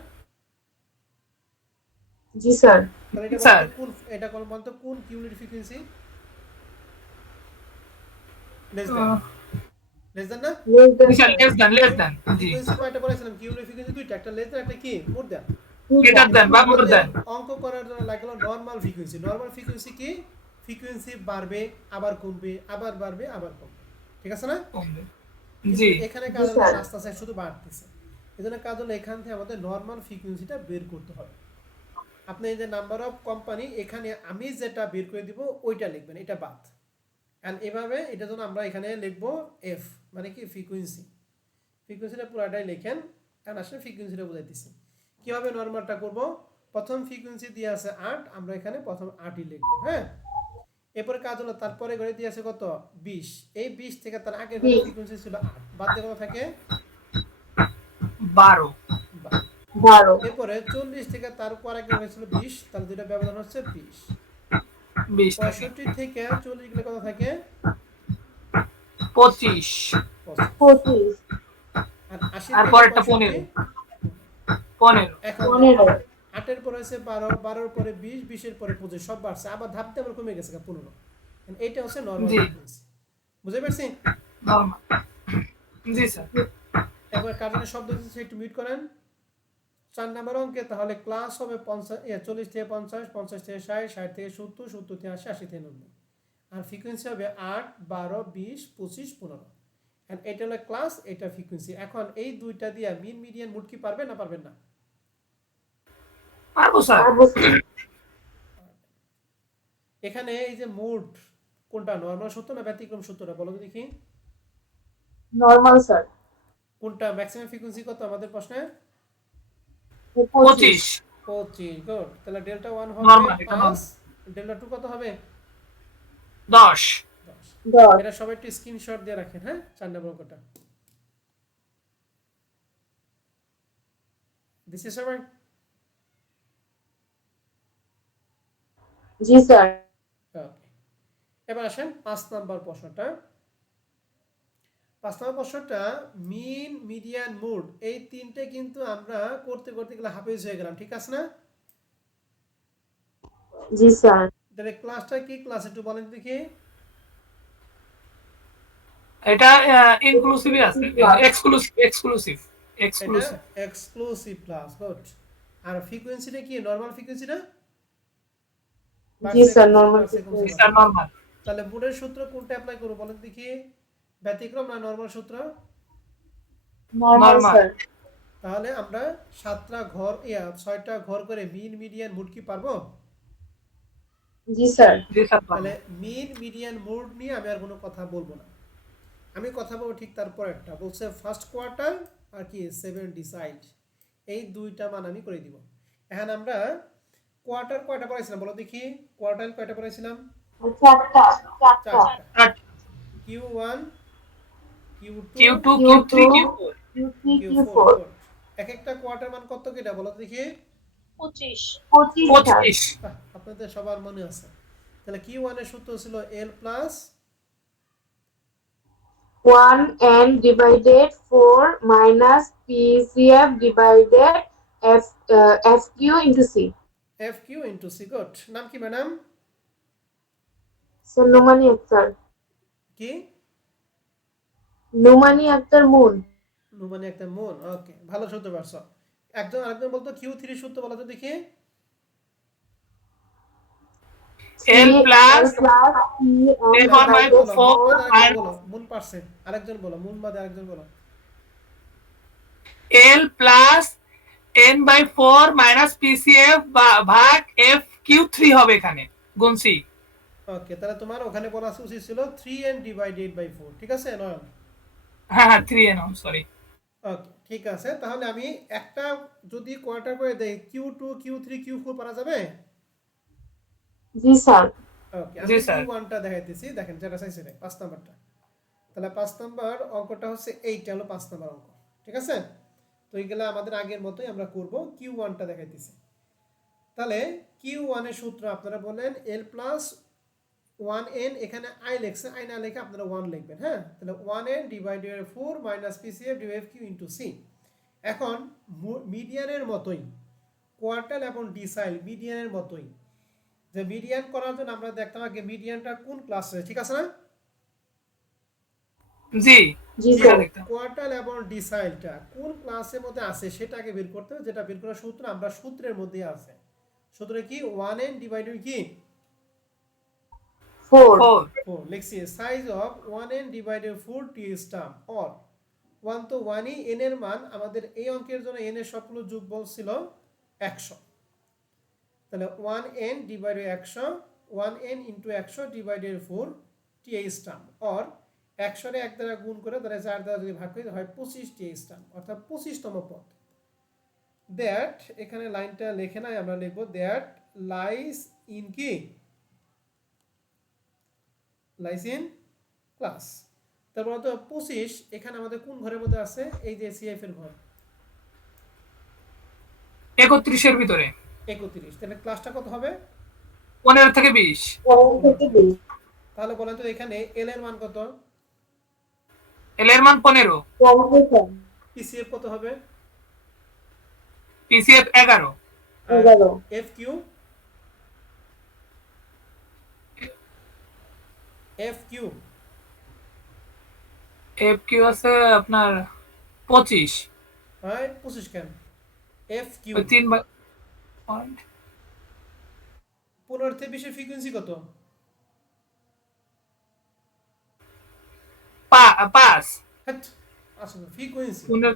জি স্যার তাহলে এটা স্যার। বলতে কোন, এটা কোন বলতে কোন unit frequency? Less than, less than না? জি স্যার, লেস দেন। জি। ফ্রিকোয়েন্সি কয়টা বলেছিলাম? ইউনিট ফ্রিকোয়েন্সি দুইটা, একটা লেস দেন একটা কি মোর দেন। গ্রেটার দেন বা মোর দেন। অঙ্ক করার জন্য লাগলো নরমাল ফ্রিকোয়েন্সি। নরমাল ফ্রিকোয়েন্সি কি? ফ্রিকোয়েন্সি বাড়বে আবার কমবে, আবার বাড়বে আবার কমবে, ঠিক আছে না? জি। কিন্তু এখানে কাজ হলো আস্তে আস্তে শুধু বাড়তেছে। এজন্য কাজ হলো এখান থেকে আমাদের নরমাল ফ্রিকোয়েন্সিটা বের করতে হবে। আপনি এই যে নাম্বার অফ কোম্পানি, এখানে আমি যেটা বের করে দিব ওইটা লিখবেন, এটা বাদ। এন্ড এভাবে এটার জন্য আমরা এখানে লিখবো এফ, মানে কি ফ্রিকোয়েন্সি। ফ্রিকোয়েন্সিটা পুরাটাই লেখেন, কারণ আসলে ফ্রিকোয়েন্সিটা বুঝাইতেছি। কিভাবে নরমালটা করব? প্রথম ফ্রিকোয়েন্সি দিয়ে আছে 8, আমরা এখানে প্রথম 8ই লিখব, হ্যাঁ। এরপরে কাজ হলো তারপরে ঘরে দিয়ে আছে কত? 20। এই 20 থেকে তার আগের ঘরে ফ্রিকোয়েন্সি ছিল 8, বাদ দিয়ে কত থাকে? 12। 12 এরপরে 40 থেকে তার উপর আগের হয়েছিল 20, তাহলে দুইটা ব্যবধান হচ্ছে 20। 20 থেকে 65 থেকে 40 গেলে কত থাকে? 25। 25। আর 80 আর থেকে পরেরটা 65 15। এখন 15 8 এর পরে হচ্ছে 12, 12 এর পরে 20, 20 এর পরে 25, সব বাড়ছে, আবার ধাপ দিয়ে আবার কমে গেছে 15। এইটা হচ্ছে নরমাল জি। ফ্রিকোয়েন্সি, বুঝতে পারছি? নরমাল। জি স্যার। একবার কাজের শব্দ দিচ্ছে একটু মিট করেন 4 নাম্বার অঙ্কে। তাহলে ক্লাস হবে 40 থেকে 50, 50 থেকে 60, 60 থেকে 70, 70 থেকে 80, 80 থেকে 90। আর ফ্রিকোয়েন্সি হবে 8, 12, 20, 25, 15। এন্ড এটা হলো ক্লাস, এটা ফ্রিকোয়েন্সি। এখন এই দুইটা দিয়ে মিন মিডিয়ান মুড কি পারবেন না পারবেন না? পারবো স্যার। এখানে এই যে মুড কোনটা, নরমাল সূত্র না ব্যতিক্রম সূত্রটা বলো তো দেখি? নরমাল স্যার কোনটা ম্যাক্সিমাম ফ্রিকোয়েন্সি কত আমাদের প্রশ্নে? 25। 25। গুড। তাহলে ডেল্টা 1 নরমাল, হবে এটা 5, ডেল্টা 2 কত হবে? 10। 10। 10 এটা সবাই একটু স্ক্রিনশট দিয়ে রাখেন, হ্যাঁ 4 নম্বর অঙ্কটা। দিস ইজ সবাই? জি স্যার ওকে। এবার আসেন 5 নম্বর প্রশ্নটা। 5 নম্বর প্রশ্নটা মিন, মিডিয়ান, মোড, এই তিনটে কিন্তু আমরা করতে করতে গেলে হাফেজ হয়ে গেলাম, ঠিক আছে না? জি স্যার তাহলে ক্লাসটা কি ক্লাস একটু বলেন দেখি? এটা ইনক্লুসিভই আছে। এক্সক্লুসিভ। এটা এক্সক্লুসিভ ক্লাস। গুড। আর ফ্রিকোয়েন্সিটা কি নরমাল ফ্রিকোয়েন্সি না? জি স্যার নরমাল স্যার নরমাল। তাহলে মোডের সূত্র কোনটা অ্যাপ্লাই করব বলেন দেখি? ব্যতিক্রম না নরমাল সূত্র? নরমাল স্যার তাহলে আমরা 7টা ঘর 6টা ঘর করে মিন, মিডিয়ান, মোড কি পারবো? জি স্যার জি স্যার। তাহলে মিন, মিডিয়ান, মোড নিয়ে আমি আর কোনো কথা বলবো না। আমি কথা বলবো ঠিক তারপর একটা বলছে ফার্স্ট কোয়ার্টার আর কি 7 ডিসাইড, এই দুইটা মান আমি করে দিব। এখন আমরা কোয়ার্টার কয়টা পড়াইছিলাম বলো দেখি? কোয়ার্টার কয়টা পড়াইছিলাম? 4টা। Q1, Q2, Q2, Q3, Q4। Q4। এক একটা কোয়ার্টার মান কত কেটা বলো দেখি? 25। 25। আপনাদের সবার মনে আছে। তাহলে Q1 এর সূত্র ছিল L plus 1n divided 4 minus PCF divided FQ into C. FQ into C। Good. নাম কি ম্যাডাম? So Numani sir. কি? নুমানি আক্তার মুন। নুমানি একটা মন, ওকে, ভালো সূত্র পারছো। একজন আরেকজন বলতো Q3 সূত্র বলো তো দেখি। L plus L L plus by T বলো, মুন 4 বাদে আরেকজন minus বলো, মুন পারছে, আরেকজন বলো, মুন বাদে আরেকজন বলো। L plus n by 4 minus PCF ভাগ FQ3 হবে এখানে গুণ C। ওকে, তাহলে তোমার ওখানে বলা উচিত ছিল 3n ডিভাইডেড বাই 4, ঠিক আছে নয়ন? হ্যাঁ হ্যাঁ 3n, সরি। ওকে, ঠিক আছে, তাহলে আমি একটা যদি কোয়ার্টার করে দেই Q2 Q3 Q4 পারা যাবে? জি স্যার। ওকে, জি আমি স্যার। Q1টা দেখাইতেছি, দেখেন যেটা চাইছে 5 নাম্বারটা। তাহলে 5 নাম্বার অঙ্কটা হচ্ছে এইটা, হলো 5 নাম্বার অঙ্ক, ঠিক আছে? তো এইগুলা আমাদের আগের মতোই আমরা করব। Q1টা দেখাইতেছি। তাহলে Q1 এর সূত্র আপনারা বলেন L প্লাস 1n, এখানে i লেখছে, i না লিখে আপনারা 1 লিখবেন, হ্যাঁ? তাহলে 1n divided by 4 minus PCF divide Q into C. এখন মিডিয়ানের মতোই কোয়ার্টাল এবং ডিসাইল মিডিয়ানের মতোই, যে মিডিয়ান করার জন্য আমরা দেখতাম আগে মিডিয়ানটা কোন ক্লাসে, ঠিক আছে না? জি জি এটা স্যার। দেখতাম। কোয়ার্টাল এবং ডিসাইলটা কোন ক্লাসের মধ্যে আছে সেটা আগে বের করতে হবে, যেটা বের করার সূত্র আমরা সূত্রের মধ্যে আছে। সূত্রে কি 1n ডিভাইডেড কি 4 4 4 লিখছি, size of 1n divided 4 T stamp or 1 তো 1ই, n এর মান আমাদের এই অঙ্কের জন্য n এর সবগুলো যোগফল ছিল 100। তাহলে 1n divided 100, 1n into 100 divided 4 T stamp or 100 রে 1 দ্বারা গুণ করে তাহলে 4 দ্বারা যদি ভাগ করি হয় 25 টি স্টাম, অর্থাৎ 25তম পদ। দ্যাট, এখানে লাইনটা লেখে নাই, আমরা লিখব দ্যাট লাইস ইন কি, লাইস ইন ক্লাস। তারপর তো 25 এখানে আমাদের কোন ঘরের মধ্যে আছে? এই যে সিএফ এর ঘর, 31 এর ভিতরে 31। তাহলে ক্লাসটা কত হবে? 15 থেকে 20। 15 থেকে 20। তাহলে বলেন তো এখানে এল এর মান কত? L এর মান 15, 15 পিসিএফ কত হবে? PCF 11, 11 F Q, F Q FQ আছে আপনার 25, হয় 25 কেন? এফ কিউ ওই 3 পয়েন্ট 15 থেকে 20 এর ফ্রিকোয়েন্সি কত? 5। হ্যাট, আসলে ফ্রিকোয়েন্সি 15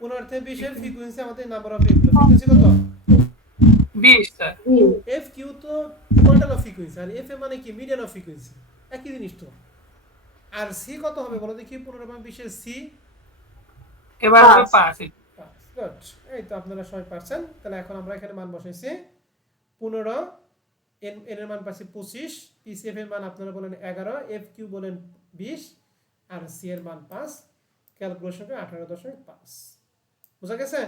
15 থেকে 20 এর ফ্রিকোয়েন্সি আমাদের নাম্বার অফ এগুলো ফ্রিকোয়েন্সি কত? 20 স্যার। এফ কিউ তো কোয়ান্টাল অফ ফ্রিকোয়েন্সি, আর এফ এ মানে কি মিডিয়ান অফ ফ্রিকোয়েন্সি, একই জিনিস তো। আর সি কত হবে বলো দেখি? 15 এবং 20 এর সি এবার হবে 5। গুড, এই তো আপনারা সবাই পারছেন। তাহলে এখন আমরা এখানে মান বসাইছি 15, এন এর মান পাচ্ছি 25, পিসিএফ এর মান আপনারা বলেন 11, এফ কিউ বলেন 20, আর সি এর মান 5। ক্যালকুলেশন করে 18.5। বুঝা গেছে?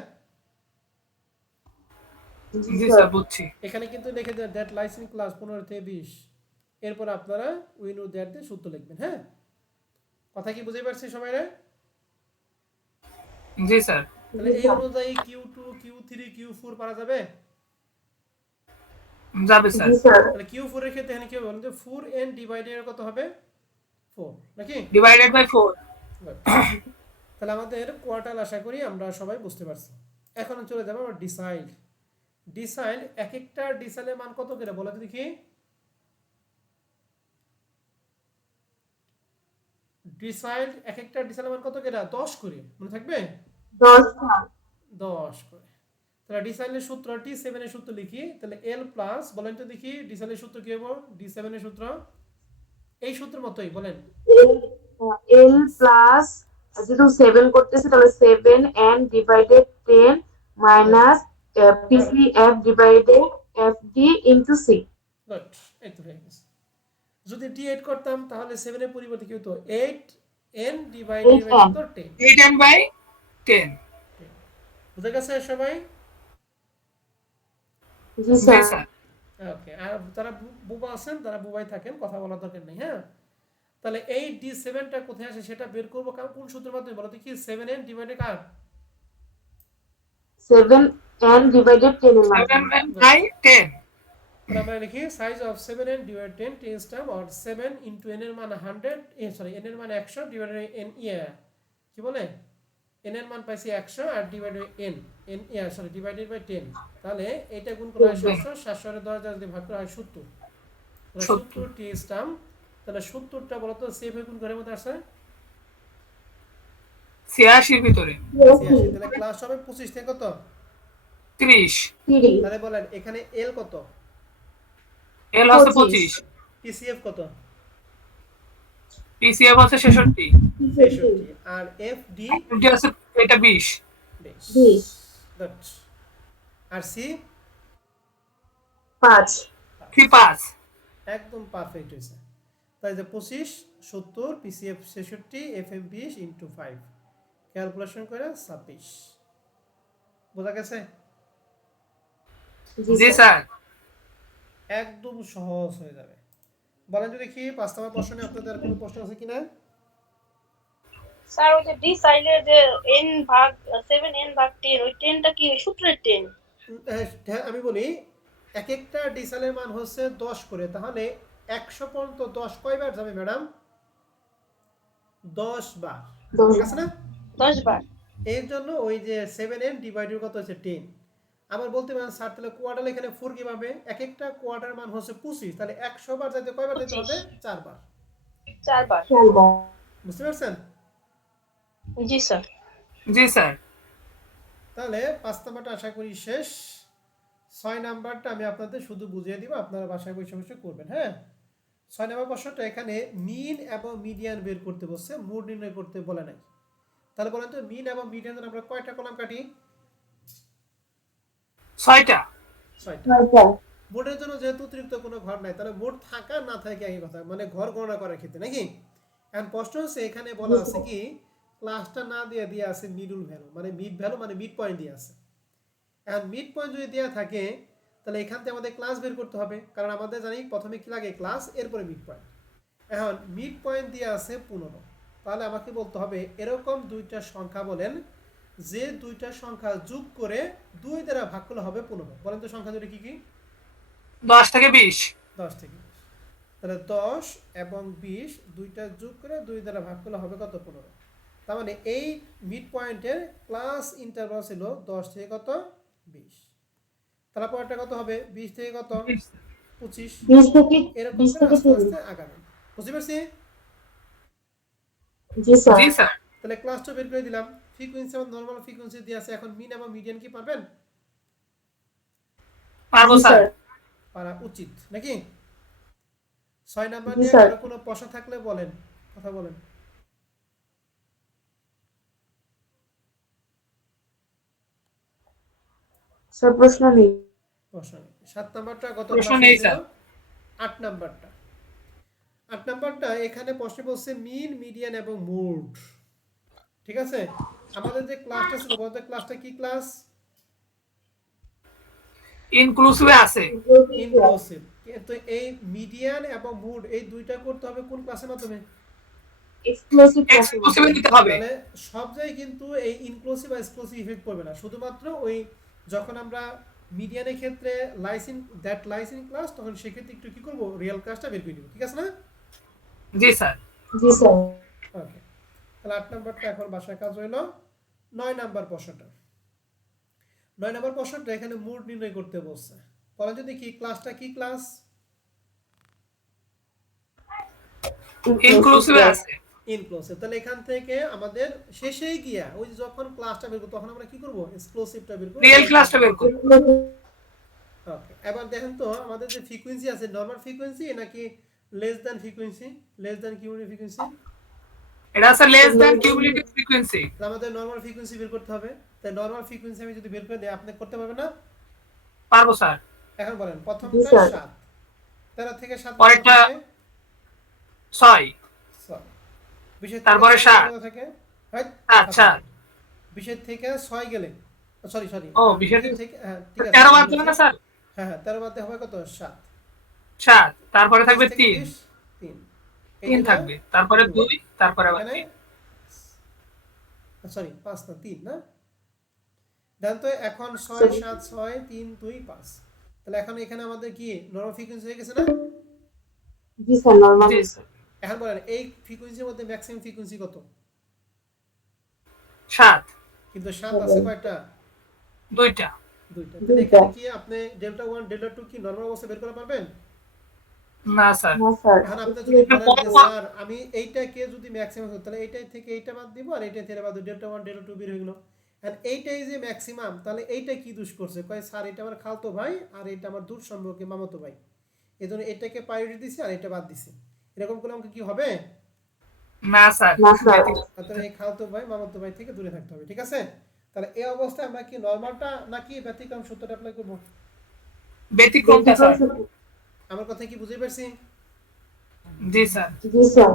জি স্যার বুঝছি। এখানে কিন্তু লিখে দেন দ্যাট লাইসেন্স ক্লাস 15 থেকে 20, এরপর আপনারা উইন ও দ্যাট দিয়ে সূত্র লিখবেন, হ্যাঁ? কথা কি বুঝতে পারছি সবাই রে? জি স্যার। তাহলে এই অনুযায়ী Q2 Q3 Q4 পারা যাবে? যাবে স্যার। জি স্যার। তাহলে Q4 এর ক্ষেত্রে এখানে কি হবে বলুন তো? 4n ডিভাইডেড কত হবে? 4 নাকি? Divided by 4। Good. তাহলে আমাদের কোয়ার্টাল আশা করি আমরা সবাই বুঝতে পারছি। এখন চলে যাবো আমরা ডিসাইল। ডিসাইল, এক একটা ডিসাইলের মান কত করে বলো তো দেখি? ডিসাইল, এক একটা ডিসাইলের মান কত করে? 10 করে, মনে থাকবে? 10 স্যার। 10 করে। তাহলে ডিসাইলের সূত্র T7 এর সূত্র লিখি, তাহলে L প্লাস, বলেন তো দেখি ডিসাইলের সূত্র কি হবে? D7 এর সূত্র এই সূত্রের মতোই, বলেন। L প্লাস, যেহেতু 7 করতেছে তাহলে 7n divided 10 minus PCF divided FD into 6। Good, এই তো হয়ে গেছে। যদি D8 করতাম তাহলে 7 এর পরিবর্তে কি হতো? 8n divided by 10। 8n by 10। বুঝা গেছে সবাই? জি জি স্যার। স্যার। ওকে, আর যারা বুবা আছেন তারা বুবাই থাকেন, কথা বলার দরকার নেই, হ্যাঁ? তাহলে এই D7টা কোথায় আসে সেটা বের করবো কোন সূত্রের মাধ্যমে বলো দেখি? 7n ডিভাইডেড কার? 7n ডিভাইডেড 10 এর মাধ্যমে। 7n by 10। তাহলে আমরা লিখি size of 7n divided 10 10 time, or 7 into n এর মান 100, সরি n এর মান 100 ডিভাইডেড n কি বলে n এর মান পাইছি 100 আর divided n n sorry divided by 10, তাহলে এটা গুণ করা হয় 700, 700 এর 10 যদি ভাগ করা হয় 70, তাহলে 70 টি স্টাম্প, তাহলে 70টা বলো তো সেভ হয়ে কোন ঘরের মধ্যে আসে? 86 এর ভিতরে 86, তাহলে ক্লাস হবে 25 থেকে কত? 30, তাহলে বলেন এখানে এল কত, এল হচ্ছে 25, পিসিএফ কত? পিসিএফ হচ্ছে 66, 66, আর এফডি এফডি হচ্ছে এটা 20, 20, দ্যাট, আর সি 5, 5, একদম পারফেক্ট হয়েছে। তাই যে 25, 70, পিসিএফ 66, এফএম 20 ইন্টু 5, ক্যালকুলেশন করে 26। বোঝা গেছে? জি স্যার। একদম সহজ হয়ে যাবে। বলেন যদি দেখি 5 নম্বর প্রশ্নে আপনাদের কোনো প্রশ্ন আছে কিনা? স্যার ওই যে ডি সাইডের যে n ভাগ 7n ভাগ 10 ওই 10টা কি সূত্রের 10? হ্যাঁ, আমি বলি এক একটা ডিসালের মান হচ্ছে 10 করে, তাহলে 100 পর্যন্ত 10 কয়বার যাবে ম্যাডাম? 10 বার, ঠিক আছে না? 10 বার। এর জন্য ওই যে 7n ডিভাইডেড কত হচ্ছে 10। আবার বলতে পারেন স্যার তাহলে কোয়ার্টার এখানে 4 কিভাবে? এক একটা কোয়ার্টার মান হচ্ছে 25, তাহলে 100 বার যাইতে কয়বার যেতে হবে? 4 বার। 4 বার। বুঝতে পারছেন? জি স্যার। জি স্যার। তাহলে 5 নাম্বারটা আশা করি শেষ। 6 নাম্বারটা আমি আপনাদের শুধু বুঝিয়ে দিব, আপনারা বাসায় বসে বসে করবেন। হ্যাঁ, 6 নাম্বার প্রশ্নটা এখানে মিন এবং মিডিয়ান বের করতে বলছে, মোড নির্ণয় করতে বলে নাই। তাহলে বলেন তো মিন এবং মিডিয়ান আমরা কয়টা কলাম কাটি? 6টা। 6টা। মোডের জন্য যেহেতু অতিরিক্ত কোনো ঘর নাই, তাহলে মোড থাকা না থাকে একই কথা, মানে ঘর গণনা করার ক্ষেত্রে নাকি। এখন প্রশ্ন হচ্ছে এখানে বলা আছে কি ক্লাসটা না দিয়ে আছে মিডল ভ্যালু, মানে মিড ভ্যালু মানে মিড পয়েন্ট দিয়ে আছে। এখন মিড পয়েন্ট যদি দেওয়া থাকে তাহলে এখান থেকে আমাদের ক্লাস বের করতে হবে, কারণ আমাদের জানি প্রথমে কি লাগে ক্লাস, এরপরে মিড পয়েন্ট। এখন মিড পয়েন্ট দিয়ে আছে 15, তাহলে আমাকে বলতে হবে এরকম দুইটা সংখ্যা বলেন যে দুইটা সংখ্যা যোগ করে 2 দ্বারা ভাগ করলে হবে 15। বলেন তো সংখ্যা দুটো কি কি? 10 থেকে 20, 10 থেকে 20, তাহলে 10 এবং 20 দুইটা যোগ করে 2 দ্বারা ভাগ করলে হবে কত? 15। তার মানে এই মিড পয়েন্টের ক্লাস ইন্টারভাল ছিল 10 থেকে কত? 20। তাহলে পরেরটা কত হবে? 20 থেকে কত? 25। এরকম করে আস্তে আস্তে আগাবেন। বুঝতে পারছি? জি স্যার। জি স্যার। তাহলে ক্লাসটা বের করে দিলাম, ফ্রিকোয়েন্সি এবং নরমাল ফ্রিকোয়েন্সি দিয়ে আছে। এখন মিন এবং মিডিয়ান কি পারবেন? পারবো স্যার। পারা উচিত নাকি? 6 নাম্বার জি নিয়ে স্যার। কারো কোনো প্রশ্ন থাকলে বলেন, কথা বলেন। স্যার প্রশ্ন নেই। প্রশ্ন নেই। 7 নাম্বারটা গত প্রশ্ন ক্লাসে নেই ছিল। স্যার। 8 নাম্বারটা, 8 নাম্বারটা এখানে প্রশ্ন বলছে মিন, মিডিয়ান এবং মোড। ঠিক আছে, আমাদের যে ক্লাসটা ছিল বলতে ক্লাসটা কি ক্লাস? ইনক্লুসিভে আছে। ইনক্লুসিভ। তো এই মিডিয়ান এবং মোড এই দুইটা করতে হবে কোন ক্লাসের মাধ্যমে? এক্সক্লুসিভ এক্সক্লুসিভে দিতে হবে। তাহলে সব জায়গায় কিন্তু এই ইনক্লুসিভ বা এক্সক্লুসিভ ইফেক্ট পড়বে না, শুধুমাত্র ওই যখন আমরা মিডিয়ানের ক্ষেত্রে লাইসিন ক্লাস, তখন সেক্ষেত্রে একটু কি করব রিয়েল ক্লাসটা বের করে দিব। ঠিক আছে না? জি স্যার। জি স্যার। ওকে, তাহলে 8 নাম্বারটা এখন বাসায় কাজ হইলো। 9 নাম্বার প্রশ্নটা, 9 নাম্বার প্রশ্নটা এখানে মোড নির্ণয় করতে বলছে। বলেন যদি কি ক্লাসটা কি ক্লাস? ইনক্লুসিভে আছে। ইনক্লুসিভ। তাহলে এখান থেকে আমাদের শেষেই গিয়া ওই যে যখন ক্লাসটা বের করব তখন আমরা কি করব? এক্সক্লুসিভটা বের করব, রিয়েল ক্লাসটা বের করব। ওকে। এবার দেখেন তো আমাদের যে ফ্রিকোয়েন্সি আছে নরমাল ফ্রিকোয়েন্সি নাকি less than frequency, less than cumulative frequency? এটা আছে লেস দ্যান কিউমুলেটিভ ফ্রিকোয়েন্সি। আমাদের নরমাল ফ্রিকোয়েন্সি বের করতে হবে। তাই নরমাল ফ্রিকোয়েন্সি আমি যদি বের করে দেই আপনি করতে পারবেন না? পারবো স্যার। এখন বলেন জি প্রথমটা স্যার। 7, 13 থেকে 7 পরেরটা 6, 6, 20 তারপরে 7, থেকে রাইট? আচ্ছা 20 থেকে 6 গেলে সরি ও 20 20 থেকে হ্যাঁ ঠিক আছে 13 বাদ দিবেন না স্যার? হ্যাঁ 13 বাদে হবে কত? 7। 7, তারপরে থাকবে 3, 3 3 থাকবে, তারপরে 2, তারপরে আবার 3। সরি 5 না 3 না? দেন তো এখন 6 7 6 3 2 5, তাহলে এখন এখানে আমাদের কি নরমাল ফ্রিকোয়েন্সি হয়ে গেছে না? জি স্যার নরমাল। জি স্যার। এখন বলেন এই ফ্রিকোয়েন্সির মধ্যে ম্যাক্সিমাম ফ্রিকোয়েন্সি কত? 7 কিন্তু 7 আছে কয়টা? 2টা। দুইটা। তাহলে এখানে কি আপনি ডেল্টা 1 ডেল্টা 2 কি নরমাল অবস্থা বের করতে পারবেন? না স্যার। না স্যার এখন আপনি যদি বলেন যে স্যার আমি এইটাকে যদি ম্যাক্সিমাম করি তাহলে এইটাই থেকে এইটা বাদ দিব আর এইটাই থেকে বাদ দিব, ডেল্টা 1 ডেল্টা 2 বের হয়ে গেল। আর এইটাই যে ম্যাক্সিমাম, তাহলে এইটা কি দোষ করছে? কয় স্যার এটা আমার খালতো ভাই আর এটা আমার দূর সম্পর্কে মামাতো ভাই, এজন্য এটাকে প্রায়োরিটি দিছি আর এটা বাদ দিছি। এরকম করলে আমাকে কি হবে? না স্যার। না স্যার তাহলে এই খালতো ভাই মামাতো ভাই থেকে দূরে থাকতে হবে, ঠিক আছে? তাহলে এই অবস্থায় আমরা কি নরমালটা নাকি ব্যতিক্রম সূত্রটা অ্যাপ্লাই করব? ব্যতিক্রমটা স্যার। আমার কথা কি বুঝতে পারছি? জি স্যার। জি স্যার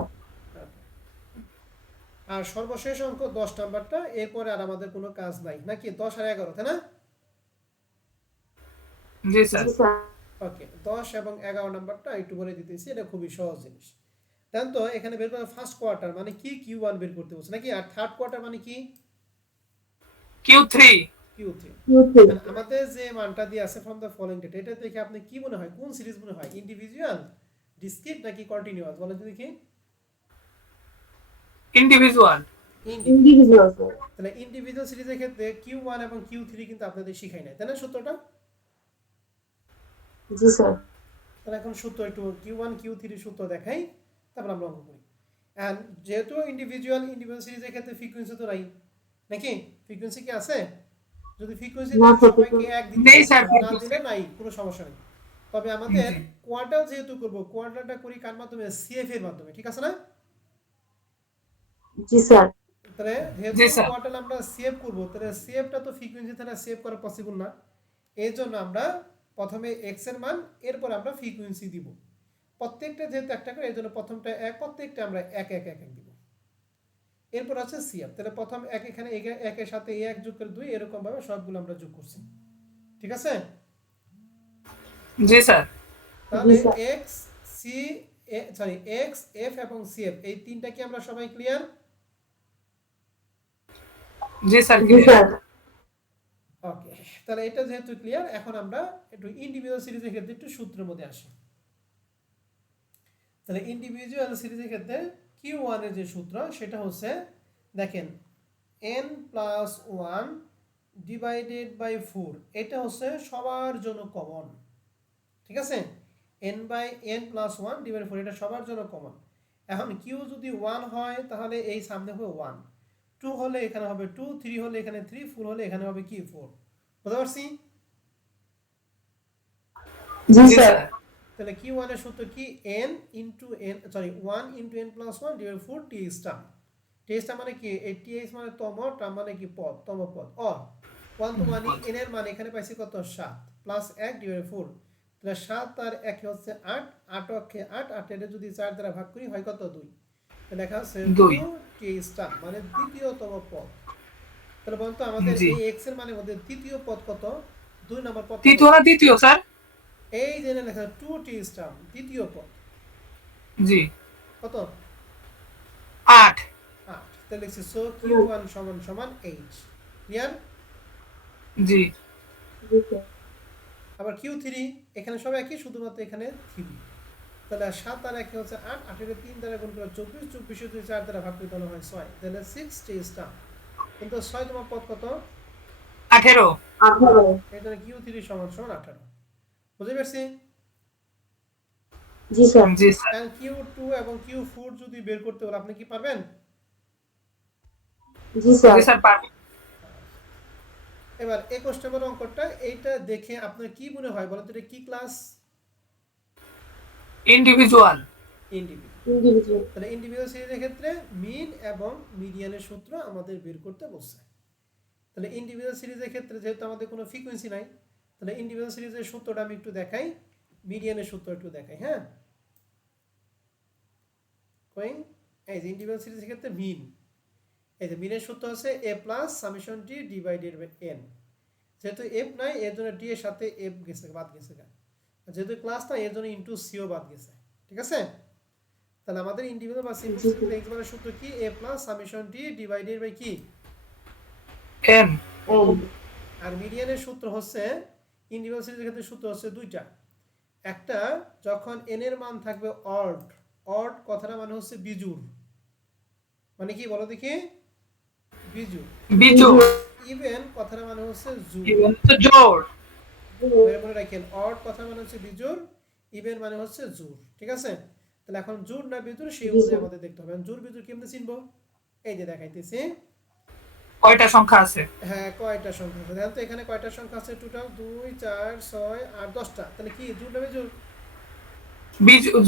আর সর্বশেষ অঙ্ক 10 নাম্বারটা, এরপরে আর আমাদের কোনো কাজ নাই নাকি? 10 আর 11, তাই না? জি স্যার। জি স্যার ওকে, 10 এবং 11 নাম্বারটা একটু বলে দিতেছি, এটা খুবই সহজ জিনিস। জান তো এখানে বের করে ফার্স্ট কোয়ার্টার মানে কি Q1 বের করতে বলছে নাকি? আর থার্ড কোয়ার্টার মানে কি? Q3। Q3। ইউকে আমাদের যে মানটা দিয়ে আছে ফ্রম দ্য ফলোইং ডেটা, এটা দেখে আপনি কি মনে হয় কোন সিরিজ মনে হয়? ইন্ডিভিজুয়াল, ডিসক্রিট নাকি কন্টিনিউয়াস? বলেন তো দেখি। ইন্ডিভিজুয়াল। ইন্ডিভিজুয়াল। ইন্ডিভিজুয়াল স্যার তাহলে ইন্ডিভিজুয়াল সিরিজের ক্ষেত্রে Q1 এবং Q3 কিন্তু আপনাদের শিখাই নাই, তাই না সূত্রটা? জি স্যার তাহলে এখন সূত্র একটু Q1 Q3 সূত্র দেখাই, তারপর আমরা অঙ্ক করি। এন্ড যেহেতু ইন্ডিভিজুয়াল সিরিজের ক্ষেত্রে ফ্রিকোয়েন্সি তো নাই নাকি? ফ্রিকোয়েন্সি কি আছে? যদি ফ্রিকোয়েন্সি না স্যার সবাইকে এক দিতে নেই হবে, স্যার, না frequency। দিলে নাই, কোনো সমস্যা নেই। তবে আমাদের জি। কোয়ার্টার যেহেতু করব, কোয়ার্টারটা করি কার মাধ্যমে? সিএফ এর মাধ্যমে, ঠিক আছে না? জি স্যার তাহলে যেহেতু জি স্যার। কোয়ার্টার আমরা সেভ করব, তাহলে সেভটা তো ফ্রিকোয়েন্সি দ্বারা সেভ করা পসিবল না। এই জন্য আমরা প্রথমে এক্স এর মান, এরপর আমরা ফ্রিকোয়েন্সি দিব। প্রত্যেকটা যেহেতু একটা করে, এই জন্য প্রথমটা এক, প্রত্যেকটা আমরা এক এক এক এক দিব। এরপর আছে সিএফ, তাহলে প্রথম এক, এখানে একের সাথে এ এক যোগ করে 2, এরকম ভাবে সবগুলো আমরা যোগ করছি, ঠিক আছে? জি স্যার। তাহলে জি sir X C sorry X F এবং সিএফ, এই তিনটা কি আমরা সবাই ক্লিয়ার? জি স্যার। জি স্যার ওকে, তাহলে এটা যেহেতু ক্লিয়ার, এখন আমরা একটু ইন্ডিভিজুয়াল সিরিজের ক্ষেত্রে একটু সূত্রের মধ্যে আসি। তাহলে ইন্ডিভিজুয়াল সিরিজের ক্ষেত্রে Q1 এর যে সূত্র সেটা হচ্ছে, দেখেন n প্লাস 1 ডিভাইডেড বাই 4, এটা হচ্ছে সবার জন্য কমন, ঠিক আছে? n প্লাস 1 ডিভাইডেড 4, এটা সবার জন্য কমন। এখন Q যদি 1 হয় তাহলে এই সামনে হবে 1, 2 হলে এখানে হবে 2, 3 হলে এখানে 3, 4 হলে এখানে হবে কি 4। বুঝতে পারছি? জি জি স্যার স্যার। তাহলে Q1 এর সূত্র কি? n into n sorry 1 into n plus 1 divide 4 টি স্টার। টি স্টার মানে কি? এই টি এক্স মানে তম, টার্ম মানে কি? পদ, তম পদ। অর 1 তো মানে n এর মান এখানে পাইছি কত? 7 প্লাস 1 ডিভাইড 4, তাহলে 7 আর 1 হচ্ছে 8, 8 অক্ষে 8, 8 এর যদি 4 দ্বারা ভাগ করি হয় কত? 2। তাহলে লেখা আছে 2। 2 টি স্টার মানে দ্বিতীয়তম পদ। তাহলে বলতো আমাদের জি। এই x এর মানের মধ্যে তৃতীয় পদ কত? 2 নম্বর পদ কত? তৃতীয় না দ্বিতীয় স্যার? এই যে লেখা 2 টি স্টার তৃতীয় পদ জি। কত? 8। 8। তাহলে লিখছি সো Q1 সমান সমান 8। ক্লিয়ার? জি। জি স্যার আবার Q3 এখানে সব একই, শুধুমাত্র এখানে 3। তাহলে 7 আর 1 হচ্ছে 8, 8 এর 3 দ্বারা গুণ করে 24, 24 যদি 4 দ্বারা ভাগ করি তাহলে হয় 6, তাহলে 6 টি স্টার। কিন্তু 6 তোমার পদ কত? 18। 18 এই জন্য Q3 সমান সমান 18। বুঝতে পারছি? জি স্যার জি স্যার। এন্ড Q2 এবং Q4 যদি বের করতে বলে আপনি কি পারবেন? জি স্যার জি স্যার পারবো। এবার 21 নম্বর অঙ্কটা, এইটা দেখে আপনার কি মনে হয় বলেন তো, এটা কি ক্লাস? ইন্ডিভিজুয়াল। ইন্ডিভিজুয়াল। ইন্ডিভিজুয়াল তাহলে ইন্ডিভিজুয়াল সিরিজের ক্ষেত্রে মিন এবং মিডিয়ানের সূত্র আমাদের বের করতে বলছে। তাহলে ইন্ডিভিজুয়াল সিরিজের ক্ষেত্রে যেহেতু আমাদের কোনো ফ্রিকোয়েন্সি নাই, তাহলে ইন্ডিভিজুয়াল সিরিজের সূত্রটা আমি একটু দেখাই, মিডিয়ানের সূত্র একটু দেখাই। হ্যাঁ, কই এই যে ইন্ডিভিজুয়াল সিরিজের ক্ষেত্রে মিন, এই যে মিনের সূত্র আছে a plus summation d divided by n। যেহেতু f নাই এর জন্য d এর সাথে f গেছে, বাদ গেছে, যেহেতু ক্লাস না এর জন্য ইনটু c ও বাদ গেছে, ঠিক আছে? তাহলে আমাদের ইন্ডিভিজুয়াল বা সিম্পল সিরিজের x এর সূত্র কি? a plus summation d divided by কি? n। আর মিডিয়ানের সূত্র হচ্ছে, ইন্ডিভিজুয়াল সিরিজের ক্ষেত্রে সূত্র হচ্ছে দুইটা। একটা, যখন n এর মান থাকবে অড, অড কথাটা মানে হচ্ছে বিজোড়, মানে কি বলো দেখি? বিজোড়। বিজোড়। ইভেন কথাটা মানে হচ্ছে জোড়। ইভেন তো জোড়। মনে রাখেন অড কথা মানে হচ্ছে বিজোড়, ইভেন মানে হচ্ছে জোড়। ঠিক আছে, তাহলে এখন জোড় না বিজোড় সেই অনুযায়ী আমাদের দেখতে হবে। জোড় বিজোড় কেমনে চিনবো? এই যে দেখাইতেছি। কয়টা সংখ্যা আছে? হ্যাঁ, কয়টা সংখ্যা আছে দেখেন তো, এখানে কয়টা সংখ্যা আছে টোটাল? 2 4 6 8 10টা। তাহলে কি জোড় না বিজোড়?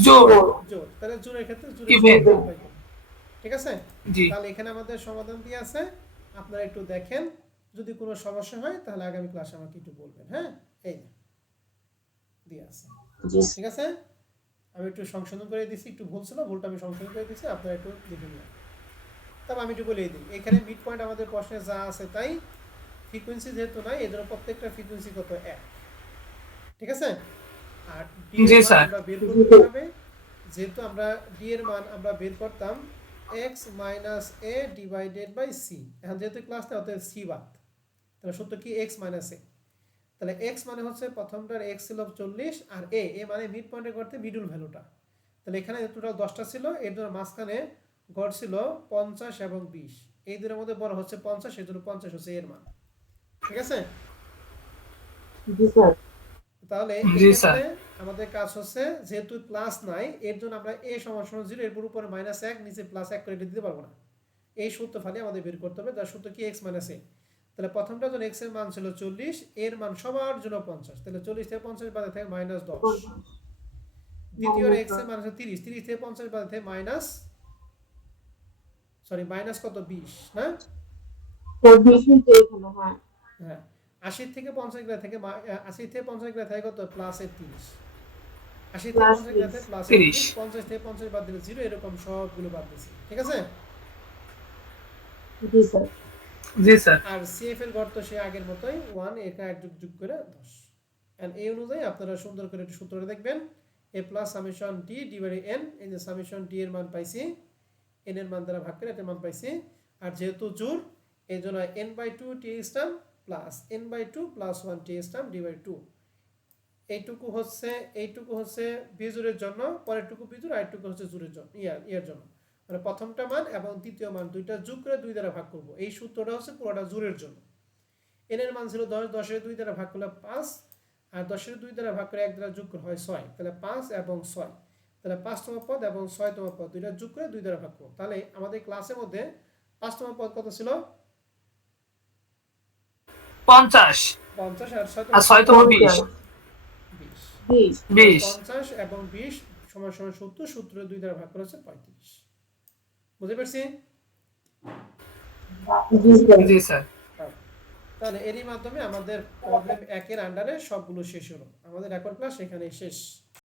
জোড়। জোড়। তাহলে জোড়ের ক্ষেত্রে জোড়ের ইভেন। সূত্র apply করব। ঠিক আছে, জি। তাহলে এখানে আমাদের সমাধান দিয়ে আছে, আপনারা একটু দেখেন, যদি কোনো সমস্যা হয় তাহলে আগামী ক্লাসে আমাকে একটু বলবেন। হ্যাঁ, এই দিয়ে আছে। ঠিক আছে, আমি একটু সংশোধন করে দিছি, একটু ভুল ছিল, ভুলটা আমি সংশোধন করে দিছি, আপনারা একটু দেখে নিন। তবে আমি একটু বলেই দিই, এখানে মিড পয়েন্ট আমাদের প্রশ্নে যা আছে তাই, ফ্রিকোয়েন্সি যেহেতু নাই এজন্য প্রত্যেকটা ফ্রিকোয়েন্সি কত? 1। ঠিক আছে, আর ডি এর মান আমরা বের করব কিভাবে? যেহেতু আমরা ডি এর মান আমরা বের করতাম x - a divided by c। এখন যেহেতু ক্লাসটা হতে c বাদ, তাহলে সূত্র কি? x - a। তাহলে x মানে হচ্ছে প্রথমটার x ছিল 40 আর a মানে মিড পয়েন্টে করতে মিডল ভ্যালুটা। তাহলে এখানে টোটাল 10টা ছিল, এর জন্য মাঝখানে গড় ছিল 50 এবং 20। এই দুটোর মধ্যে বড় হচ্ছে 50, এর জন্য 50 হচ্ছে এর মান। ঠিক আছে, জি স্যার। তাহলে এই জি স্যার। ক্ষেত্রে আমাদের কাজ হচ্ছে, যেহেতু প্লাস নাই এর জন্য আমরা a = 0, এর উপরে -1 নিচে +1 করে দিতে পারবো না। এই সূত্র ফালি আমাদের বের করতে হবে, যার সূত্র কি? x - a। তাহলে প্রথমটা যখন x এর মান ছিল 40, এর মান সবার জন্য 50, তাহলে 40 থেকে 50 বাদে থাকে -10। দ্বিতীয় x এর মান হচ্ছে 30, 30 থেকে 50 বাদে থাকে মাইনাস কত? 20 না? স্যার 20 মিনিট এখানে। হ্যাঁ হ্যাঁ, 80 থেকে 50 গেলে থেকে 80 থেকে 50 গেলে থাকে কত? +30। 80 থেকে 50 গেলে থাকে +30, 50 থেকে 50 বাদ দিলে 0, এরকম সবগুলো বাদ দিছি। ঠিক আছে, জি স্যার। জি স্যার। আর CF এর গড় তো সে আগের মতোই 1, একা এক যোগ করে 10। এন্ড এই অনুযায়ী আপনারা সুন্দর করে একটু সূত্রটা দেখবেন, a + summation d divided n। এই যে সামেশন d এর মান পাইছি, n এর মান দ্বারা ভাগ করে এটার মান পাইছি। আর যেহেতু জোড় এই জন্য n/2 th term plus n/2 + 1 th term divide 2। এইটুকু হচ্ছে বিজোড়ের জন্য, পরেরটুকু বিজোড়, আর এইটুকু হচ্ছে জোড়ের জন্য, ইয়ার জন্য। মানে প্রথমটা মান এবং দ্বিতীয় মান দুইটা যোগ করে 2 দ্বারা ভাগ করব। এই সূত্রটা হচ্ছে পুরোটা জোড়ের জন্য। n এর মান ছিল 10, 10 এর 2 দ্বারা ভাগ করলে 5, আর 10 এর 2 দ্বারা ভাগ করে 1 দ্বারা যোগ হয় 6, তাহলে 5 এবং 6, তাহলে 5তম পদ এবং 6তম পদ দুইটা যোগ করে 2 দ্বারা ভাগ করব। তাহলে আমাদের ক্লাসের মধ্যে 5তম পদ কত ছিল? 50 50, আর আর 6তম 20। 20 20 50 এবং 20 = 70, সূত্র 2 দ্বারা ভাগ করা হচ্ছে 35। বুঝতে পারছি? জি স্যার। জি স্যার। তাহলে এরই মাধ্যমে আমাদের প্রবলেম 1 এর আন্ডারে সবগুলো শেষ হলো। আমাদের রেকর্ড ক্লাস এখানেই শেষ।